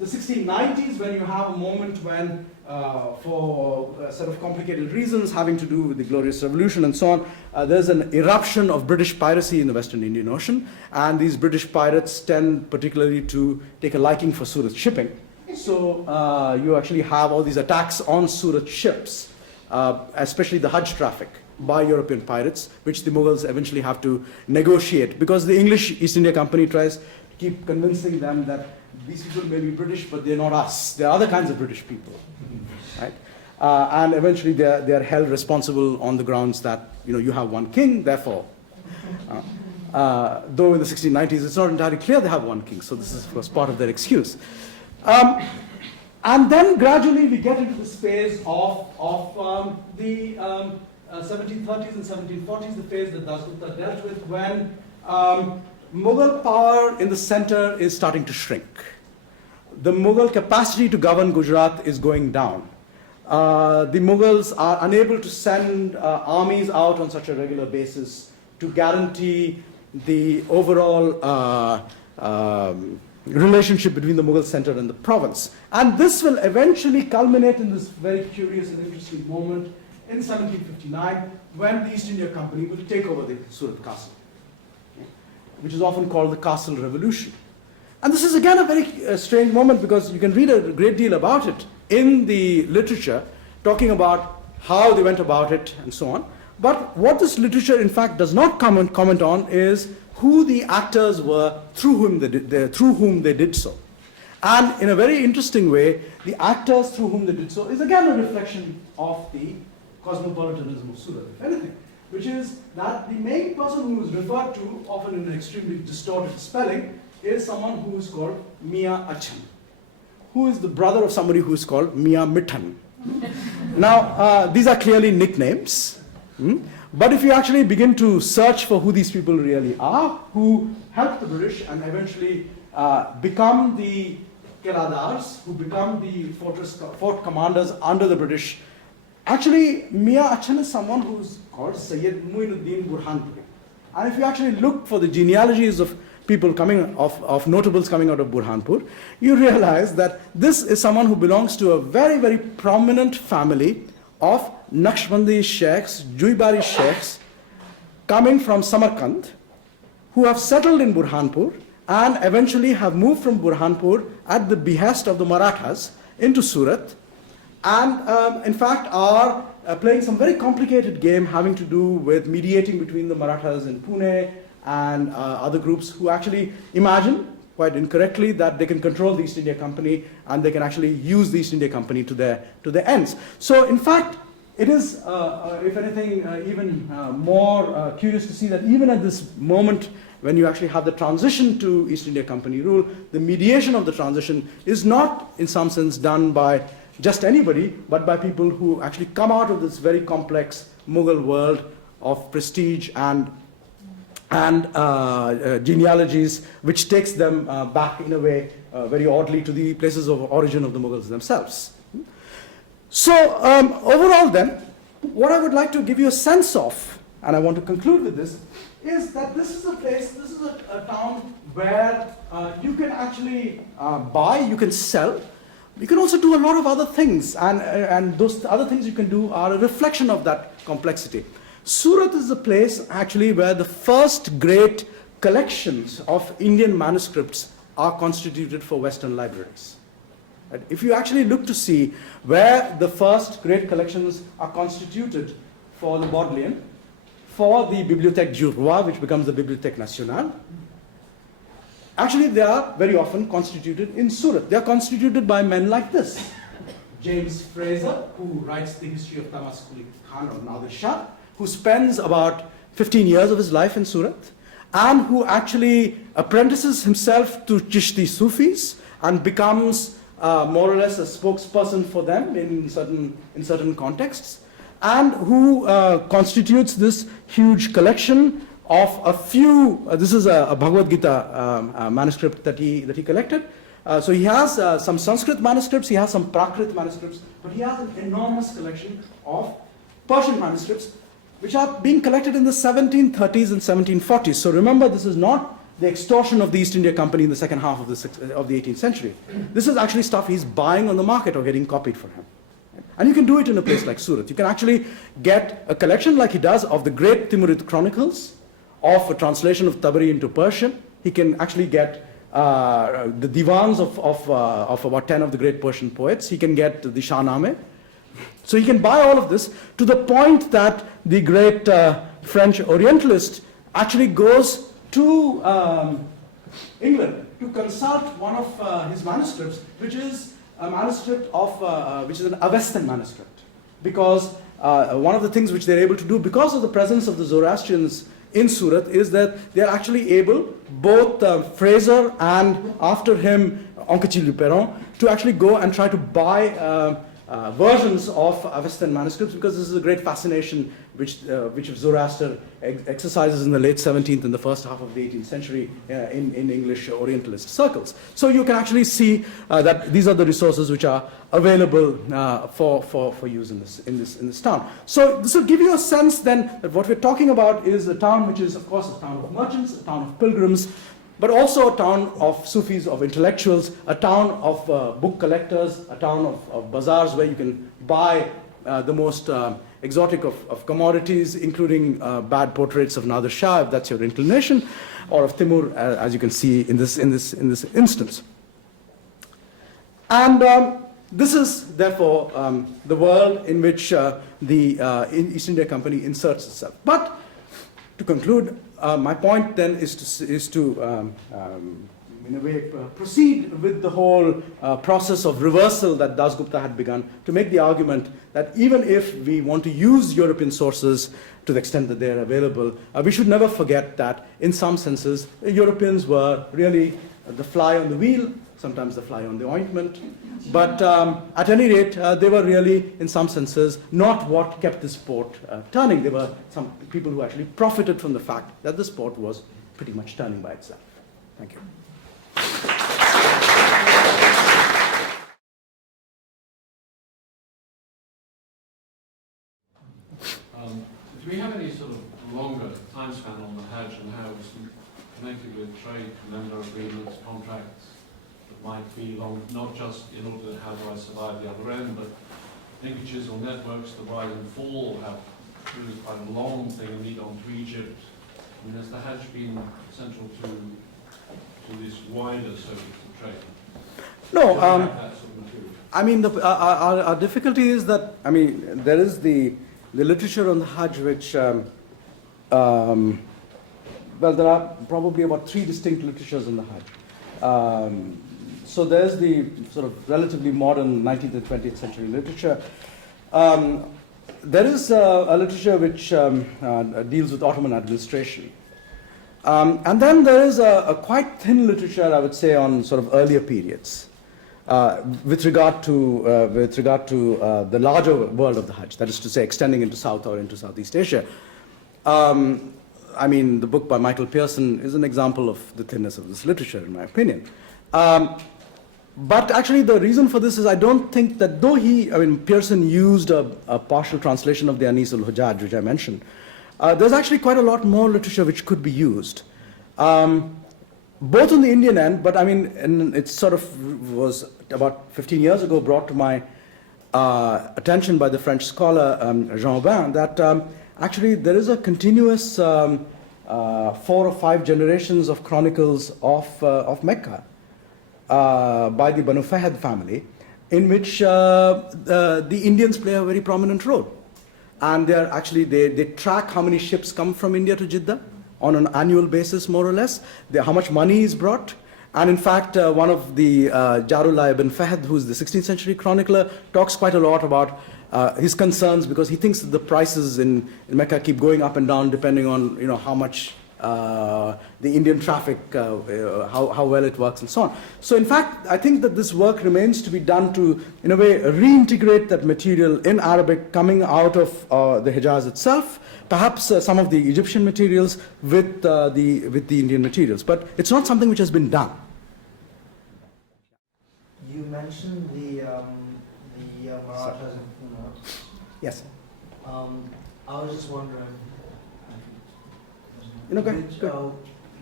the 1690s, when you have a moment when, for a set of complicated reasons having to do with the Glorious Revolution and so on, there's an eruption of British piracy in the Western Indian Ocean, and these British pirates tend particularly to take a liking for Surat shipping. So you actually have all these attacks on Surat ships, especially the Hajj traffic, by European pirates, which the Mughals eventually have to negotiate, because the English East India Company tries to keep convincing them that these people may be British, but they're not us. They're other kinds of British people, right? And eventually they are held responsible on the grounds that, you have one king, therefore. Though in the 1690s, it's not entirely clear they have one king, so this is, of course, part of their excuse. And then gradually we get into this phase of the 1730s and 1740s, the phase that Dasgupta dealt with, when Mughal power in the center is starting to shrink. The Mughal capacity to govern Gujarat is going down. The Mughals are unable to send armies out on such a regular basis to guarantee the overall relationship between the Mughal center and the province. And this will eventually culminate in this very curious and interesting moment in 1759, when the East India Company will take over the Surat castle, which is often called the Castle Revolution. And this is again a very strange moment, because you can read a great deal about it in the literature, talking about how they went about it and so on. But what this literature in fact does not comment on is who the actors were through whom they did so. And in a very interesting way, the actors through whom they did so is again a reflection of the cosmopolitanism of Surat, if anything, which is that the main person who is referred to, often in an extremely distorted spelling, is someone who is called Mia Achan, who is the brother of somebody who is called Mia Mithan. Now, these are clearly nicknames, but if you actually begin to search for who these people really are, who helped the British and eventually become the Kiladars, who become the fort commanders under the British, actually, Mia Achan is someone who's called Sayyid Muinuddin Burhanpuri. And if you actually look for the genealogies of people coming, of notables coming out of Burhanpur, you realize that this is someone who belongs to a very, very prominent family of Naqshbandi Sheikhs, Juibari Sheikhs, coming from Samarkand, who have settled in Burhanpur and eventually have moved from Burhanpur at the behest of the Marathas into Surat, and in fact are playing some very complicated game having to do with mediating between the Marathas in Pune and other groups who actually imagine, quite incorrectly, that they can control the East India Company and they can actually use the East India Company to their ends. So in fact, it is, if anything, even more curious to see that even at this moment when you actually have the transition to East India Company rule, the mediation of the transition is not in some sense done by just anybody, but by people who actually come out of this very complex Mughal world of prestige and genealogies, which takes them back in a way very oddly to the places of origin of the Mughals themselves. So overall then, what I would like to give you a sense of, and I want to conclude with this, is that this is a place, this is a town where you can actually buy, you can sell. You can also do a lot of other things, and those other things you can do are a reflection of that complexity. Surat is a place actually where the first great collections of Indian manuscripts are constituted for Western libraries. If you actually look to see where the first great collections are constituted for the Bodleian, for the Bibliothèque du Roi, which becomes the Bibliothèque Nationale, actually they are very often constituted in Surat. They are constituted by men like this. James Fraser, who writes the history of Tamaskuli Khan or Nadir Shah, who spends about 15 years of his life in Surat, and who actually apprentices himself to Chishti Sufis and becomes more or less a spokesperson for them in certain contexts, and who constitutes this huge collection of a few. This is a Bhagavad Gita manuscript that he collected. So he has some Sanskrit manuscripts, he has some Prakrit manuscripts, but he has an enormous collection of Persian manuscripts, which are being collected in the 1730s and 1740s. So remember, this is not the extortion of the East India Company in the second half of the 18th century. This is actually stuff he's buying on the market or getting copied for him. And you can do it in a place like Surat. You can actually get a collection like he does of the great Timurid chronicles, of a translation of Tabari into Persian. He can actually get the divans of about 10 of the great Persian poets. He can get the Shahnameh. So he can buy all of this to the point that the great French Orientalist actually goes to England to consult one of his manuscripts, which is a manuscript of, which is an Avestan manuscript. Because one of the things which they're able to do, because of the presence of the Zoroastrians in Surat, is that they're actually able, both Fraser and after him, Anquetil du Perron, to actually go and try to buy versions of Avestan manuscripts, because this is a great fascination which Zoroaster exercises in the late 17th and the first half of the 18th century in English Orientalist circles. So you can actually see that these are the resources which are available for use in this town. So this will give you a sense then that what we're talking about is a town which is, of course, a town of merchants, a town of pilgrims, but also a town of Sufis, of intellectuals, a town of book collectors, a town of bazaars where you can buy the most exotic of commodities, including bad portraits of Nader Shah, if that's your inclination, or of Timur, as you can see in this instance. And this is, therefore, the world in which the East India Company inserts itself. But to conclude, my point then is to in a way, proceed with the whole process of reversal that Dasgupta had begun, to make the argument that even if we want to use European sources to the extent that they are available, we should never forget that in some senses, Europeans were really the fly on the wheel, sometimes the fly on the ointment. But at any rate, they were really, in some senses, not what kept the sport turning. They were some people who actually profited from the fact that the sport was pretty much turning by itself. Thank you. Do we have any sort of longer time span on the Hajj and how it's connected with trade, member agreements, contracts that might be long, not just in order to how do I survive the other end, but linkages or networks to rise and fall have really quite a long thing and lead on to Egypt. I mean, has the Hajj been central to this wider circuit of trade? No, That sort of material? I mean, our difficulty is that, I mean, there is the literature on the Hajj which, well, there are probably about 3 distinct literatures on the Hajj. So there's the sort of relatively modern 19th and 20th century literature. There is a literature which deals with Ottoman administration. And then there is a quite thin literature, I would say, on sort of earlier periods. With regard to the larger world of the Hajj, that is to say, extending into South or into Southeast Asia. I mean, the book by Michael Pearson is an example of the thinness of this literature, in my opinion. But actually, the reason for this is I don't think that though Pearson used a partial translation of the Anis al-Hujjaj, which I mentioned, there's actually quite a lot more literature which could be used. Both on the Indian end, but I mean, and it sort of was about 15 years ago brought to my attention by the French scholar Jean Aubin that actually there is a continuous 4 or 5 generations of chronicles of Mecca by the Banu Fahd family, in which the Indians play a very prominent role. And they track how many ships come from India to Jeddah on an annual basis, more or less, how much money is brought. And in fact, one of the Jarullah ibn Fahd, who's the 16th century chronicler, talks quite a lot about his concerns, because he thinks that the prices in Mecca keep going up and down depending on how much the Indian traffic, how well it works and so on. So in fact, I think that this work remains to be done to, in a way, reintegrate that material in Arabic coming out of the Hijaz itself, perhaps some of the Egyptian materials with the Indian materials. But it's not something which has been done. You mentioned the Marathas and Hummel. Yes. I was just wondering, Go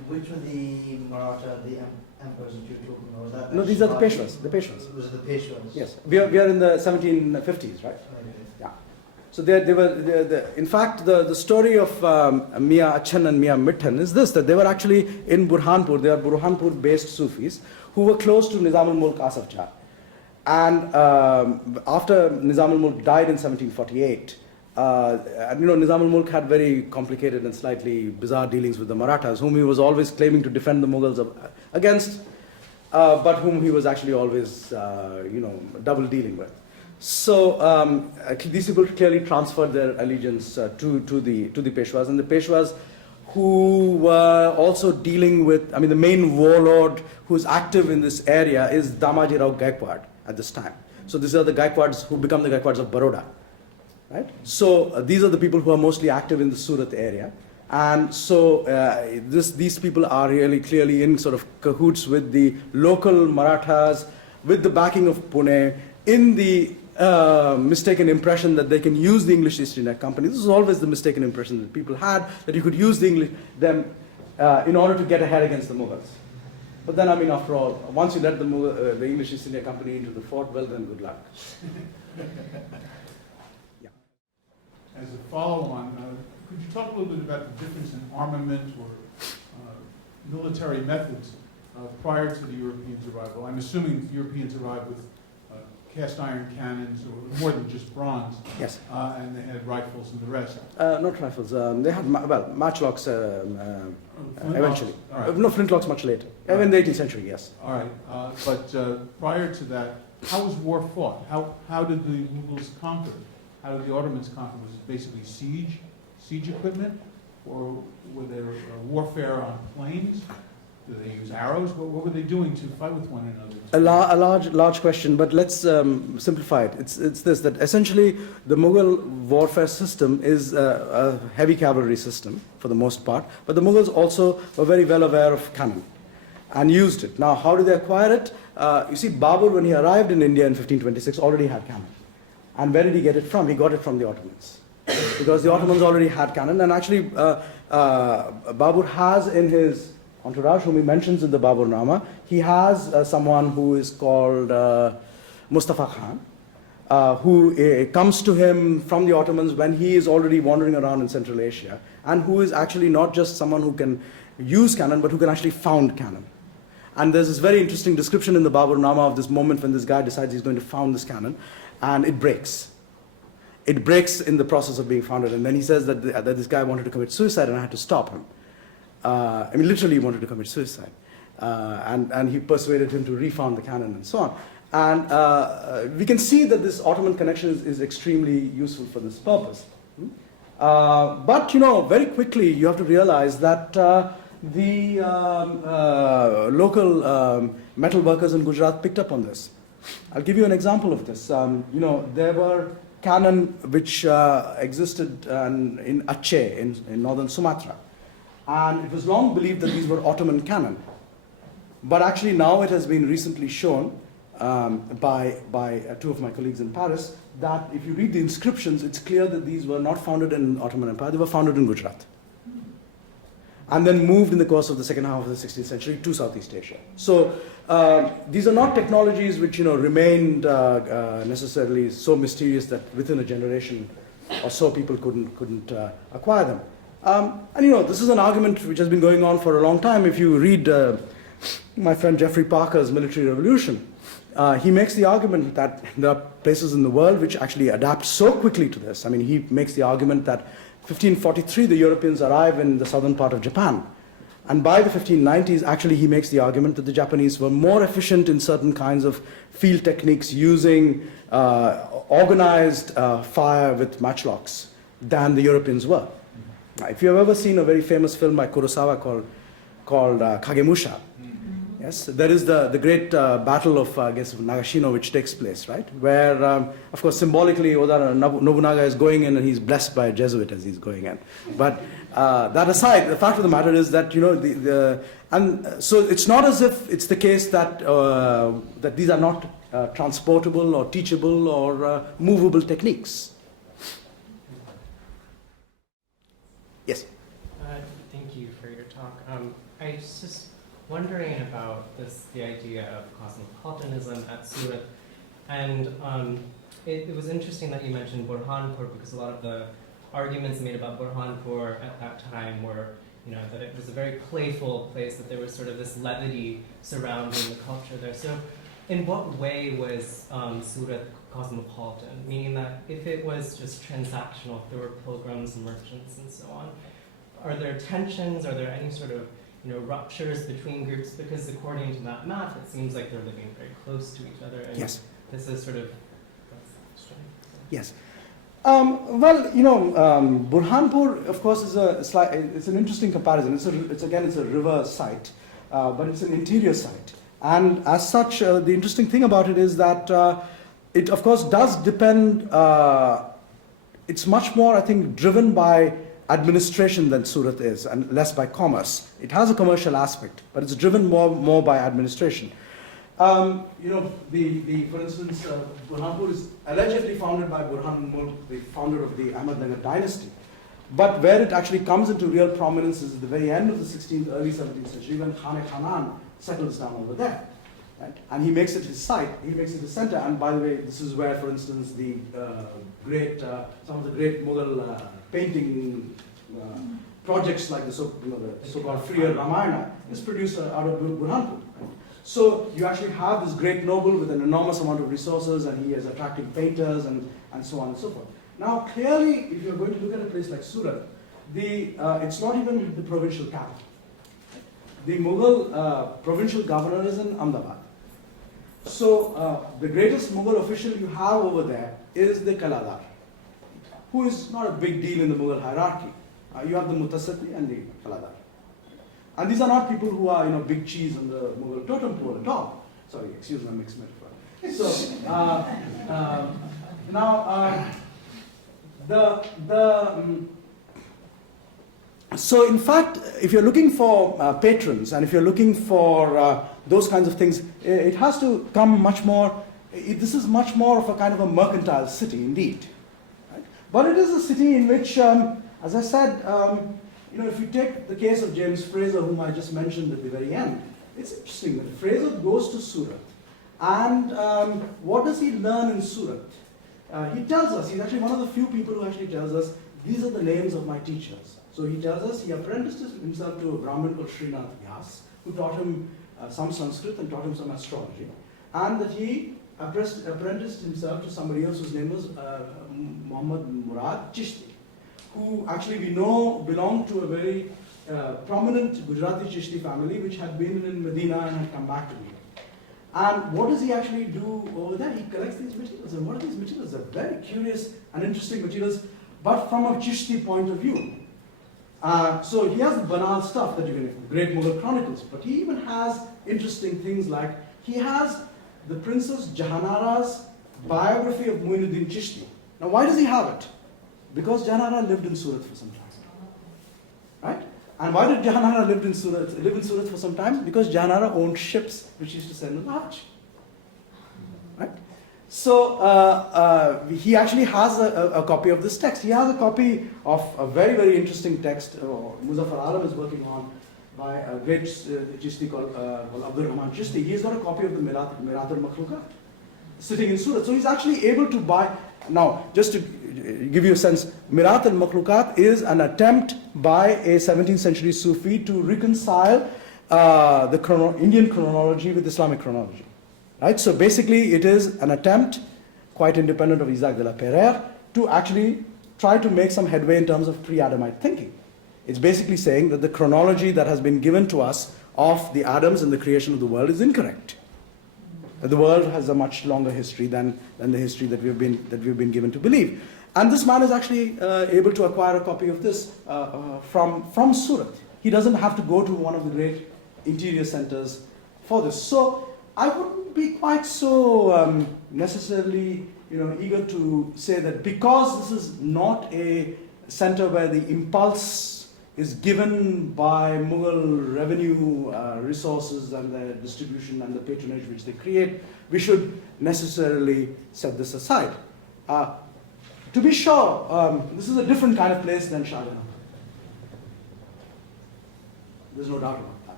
Which were the Maratha, the emperors that you're talking about? Was that No, these are the Shivaji? Peshwas. The Peshwas. Was it the Peshwas? Yes, we are in the 1750s, right? Okay. So they were, in fact, the story of Mia Achan and Mia Mittan is this, that they were actually in Burhanpur. They are Burhanpur-based Sufis who were close to Nizam al-Mulk Asaf Jah. And after Nizam al-Mulk died in 1748, and, Nizam al-Mulk had very complicated and slightly bizarre dealings with the Marathas, whom he was always claiming to defend the Mughals against, but whom he was actually always, double dealing with. So these people clearly transferred their allegiance to the Peshwas, and the Peshwas who were also dealing with, the main warlord who's active in this area is Damaji Rao Gaikwad at this time. So these are the Gaikwads who become the Gaikwads of Baroda, right? So these are the people who are mostly active in the Surat area. And so these people are really clearly in sort of cahoots with the local Marathas, with the backing of Pune, in the mistaken impression that they can use the English East India Company. This is always the mistaken impression that people had, that you could use them in order to get ahead against the Mughals. But then, after all, once you let the English East India Company into the fort, well then, good luck. Yeah. As a follow-on, could you talk a little bit about the difference in armament or military methods prior to the Europeans' arrival? I'm assuming the Europeans arrived with cast iron cannons, or more than just bronze. Yes. And they had rifles and the rest. Not rifles. They had, matchlocks eventually. Right. No, flintlocks much later. Right. In the 18th century, yes. All right. But prior to that, how was war fought? How did the Mughals conquer? How did the Ottomans conquer? Was it basically siege equipment? Or were there warfare on planes? Did they use arrows? What were they doing to fight with one another? A large question, but let's simplify it. It's this, that essentially the Mughal warfare system is a heavy cavalry system for the most part, but the Mughals also were very well aware of cannon and used it. Now, how did they acquire it? You see, Babur, when he arrived in India in 1526, already had cannon. And where did he get it from? He got it from the Ottomans. Because the Ottomans already had cannon, and actually Babur has in his entourage, whom he mentions in the Baburnama, he has someone who is called Mustafa Khan, who comes to him from the Ottomans when he is already wandering around in Central Asia, and who is actually not just someone who can use cannon, but who can actually found cannon. And there's this very interesting description in the Baburnama of this moment when this guy decides he's going to found this cannon, and it breaks. It breaks in the process of being founded, and then he says that this guy wanted to commit suicide, and I had to stop him. Literally wanted to commit suicide. And he persuaded him to refound the cannon and so on. And we can see that this Ottoman connection is extremely useful for this purpose. But, very quickly you have to realize that the local metal workers in Gujarat picked up on this. I'll give you an example of this. There were cannon which existed in Aceh, in northern Sumatra. And it was long believed that these were Ottoman cannon. But actually now it has been recently shown by two of my colleagues in Paris that if you read the inscriptions, it's clear that these were not founded in Ottoman Empire, they were founded in Gujarat. And then moved in the course of the second half of the 16th century to Southeast Asia. So these are not technologies which remained necessarily so mysterious that within a generation or so people couldn't acquire them. This is an argument which has been going on for a long time. If you read my friend Jeffrey Parker's Military Revolution, he makes the argument that there are places in the world which actually adapt so quickly to this. He makes the argument that 1543 the Europeans arrive in the southern part of Japan. And by the 1590s, actually he makes the argument that the Japanese were more efficient in certain kinds of field techniques using organized fire with matchlocks than the Europeans were. If you've ever seen a very famous film by Kurosawa called Kagemusha, yes, there is the great battle of Nagashino, which takes place, right? Where, of course, symbolically, Oda Nobunaga is going in and he's blessed by a Jesuit as he's going in. But that aside, the fact of the matter is that and so it's not as if it's the case that that these are not transportable or teachable or movable techniques. Yes. Thank you for your talk. I I was just wondering about the idea of cosmopolitanism at Surat. And it was interesting that you mentioned Burhanpur, because a lot of the arguments made about Burhanpur at that time were, that it was a very playful place, that there was sort of this levity surrounding the culture there. So in what way was Surat cosmopolitan? Meaning that if it was just transactional, if there were pilgrims and merchants and so on, are there tensions? Are there any sort of ruptures between groups? Because according to that map, it seems like they're living very close to each other. And Yes. this is sort of Yes. Burhanpur, of course, is it's an interesting comparison. It's a river site, but it's an interior site. And as such, the interesting thing about it is that it, of course, does depend, it's much more, I think, driven by administration than Surat is, and less by commerce. It has a commercial aspect, but it's driven more by administration. For instance, Burhanpur is allegedly founded by Burhan Mulk, the founder of the Ahmadnagar dynasty. But where it actually comes into real prominence is at the very end of the 16th, early 17th century, when Khan-e-Khanan settles down over there. Right? And he makes it his site, he makes it his center. And by the way, this is where, for instance, some of the great Mughal painting projects like the so-called Freer Ramayana is produced out of Burhanpur. Right? So you actually have this great noble with an enormous amount of resources, and he is attracting painters and so on and so forth. Now, clearly, if you're going to look at a place like Surat, it's not even the provincial capital. The Mughal provincial governor is in Ahmedabad. So the greatest Mughal official you have over there is the Kaladar, who is not a big deal in the Mughal hierarchy. You have the Mutassaddi and the Kaladar. And these are not people who are, big cheese on the Mughal totem pole at all. Sorry, excuse my mixed metaphor. So in fact, if you're looking for patrons, and if you're looking for those kinds of things, it has to come much more, this is much more of a kind of a mercantile city indeed. Right? But it is a city in which, as I said, if you take the case of James Fraser, whom I just mentioned at the very end, it's interesting that Fraser goes to Surat, and what does he learn in Surat? He tells us, he's actually one of the few people who actually tells us, these are the names of my teachers. So he tells us he apprenticed himself to a Brahmin called Srinath Vyas, who taught him some Sanskrit and taught him some astrology, and that he apprenticed himself to somebody else whose name was Muhammad Murad Chishti, who actually we know belonged to a very prominent Gujarati Chishti family which had been in Medina and had come back to Medina. And what does he actually do over there? He collects these materials. And what are these materials? They're very curious and interesting materials, but from a Chishti point of view. So he has the banal stuff that you can, great Mughal chronicles, but he even has interesting things like, he has the Princess Jahanara's biography of Muinuddin Chishti. Now why does he have it? Because Jahanara lived in Surat for some time. Right? And why did Jahanara live in Surat for some time? Because Jahanara owned ships which used to send on the Hajj. Right? So he actually has a copy of this text. He has a copy of a very, very interesting text Muzaffar Alam is working on by a great Chishti called Abdul Rahman Chishti. He's got a copy of the Mirat al-Makhluqat sitting in Surat. So he's actually able to buy. Now, just to give you a sense, Mirat al-Makhluqat is an attempt by a 17th century Sufi to reconcile the Indian chronology with Islamic chronology. Right? So basically it is an attempt, quite independent of Isaac de la Pereire, to actually try to make some headway in terms of pre-Adamite thinking. It's basically saying that the chronology that has been given to us of the Adams and the creation of the world is incorrect. That the world has a much longer history than the history that we've been given to believe. And this man is actually able to acquire a copy of this from Surat. He doesn't have to go to one of the great interior centers for this. So I wouldn't be quite so necessarily eager to say that because this is not a center where the impulse is given by Mughal revenue resources and their distribution and the patronage which they create, we should necessarily set this aside. To be sure, this is a different kind of place than Shah Jahan. There's no doubt about that.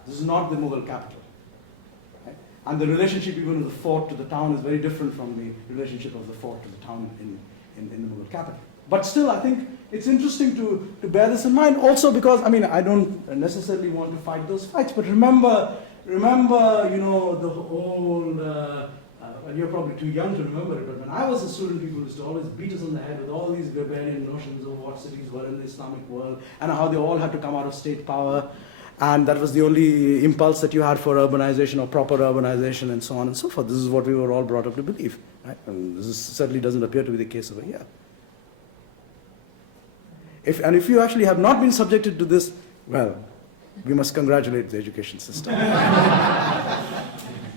This is not the Mughal capital. Right? And the relationship even of the fort to the town is very different from the relationship of the fort to the town in the Mughal capital. But still, I think it's interesting to bear this in mind. Also because, I mean, I don't necessarily want to fight those fights, but remember, you know, the whole, and you're probably too young to remember it, but when I was a student, people used to always beat us on the head with all these barbarian notions of what cities were in the Islamic world and how they all had to come out of state power. And that was the only impulse that you had for urbanization or proper urbanization and so on and so forth. This is what we were all brought up to believe. Right? And this certainly doesn't appear to be the case over here. If you actually have not been subjected to this, well, we must congratulate the education system.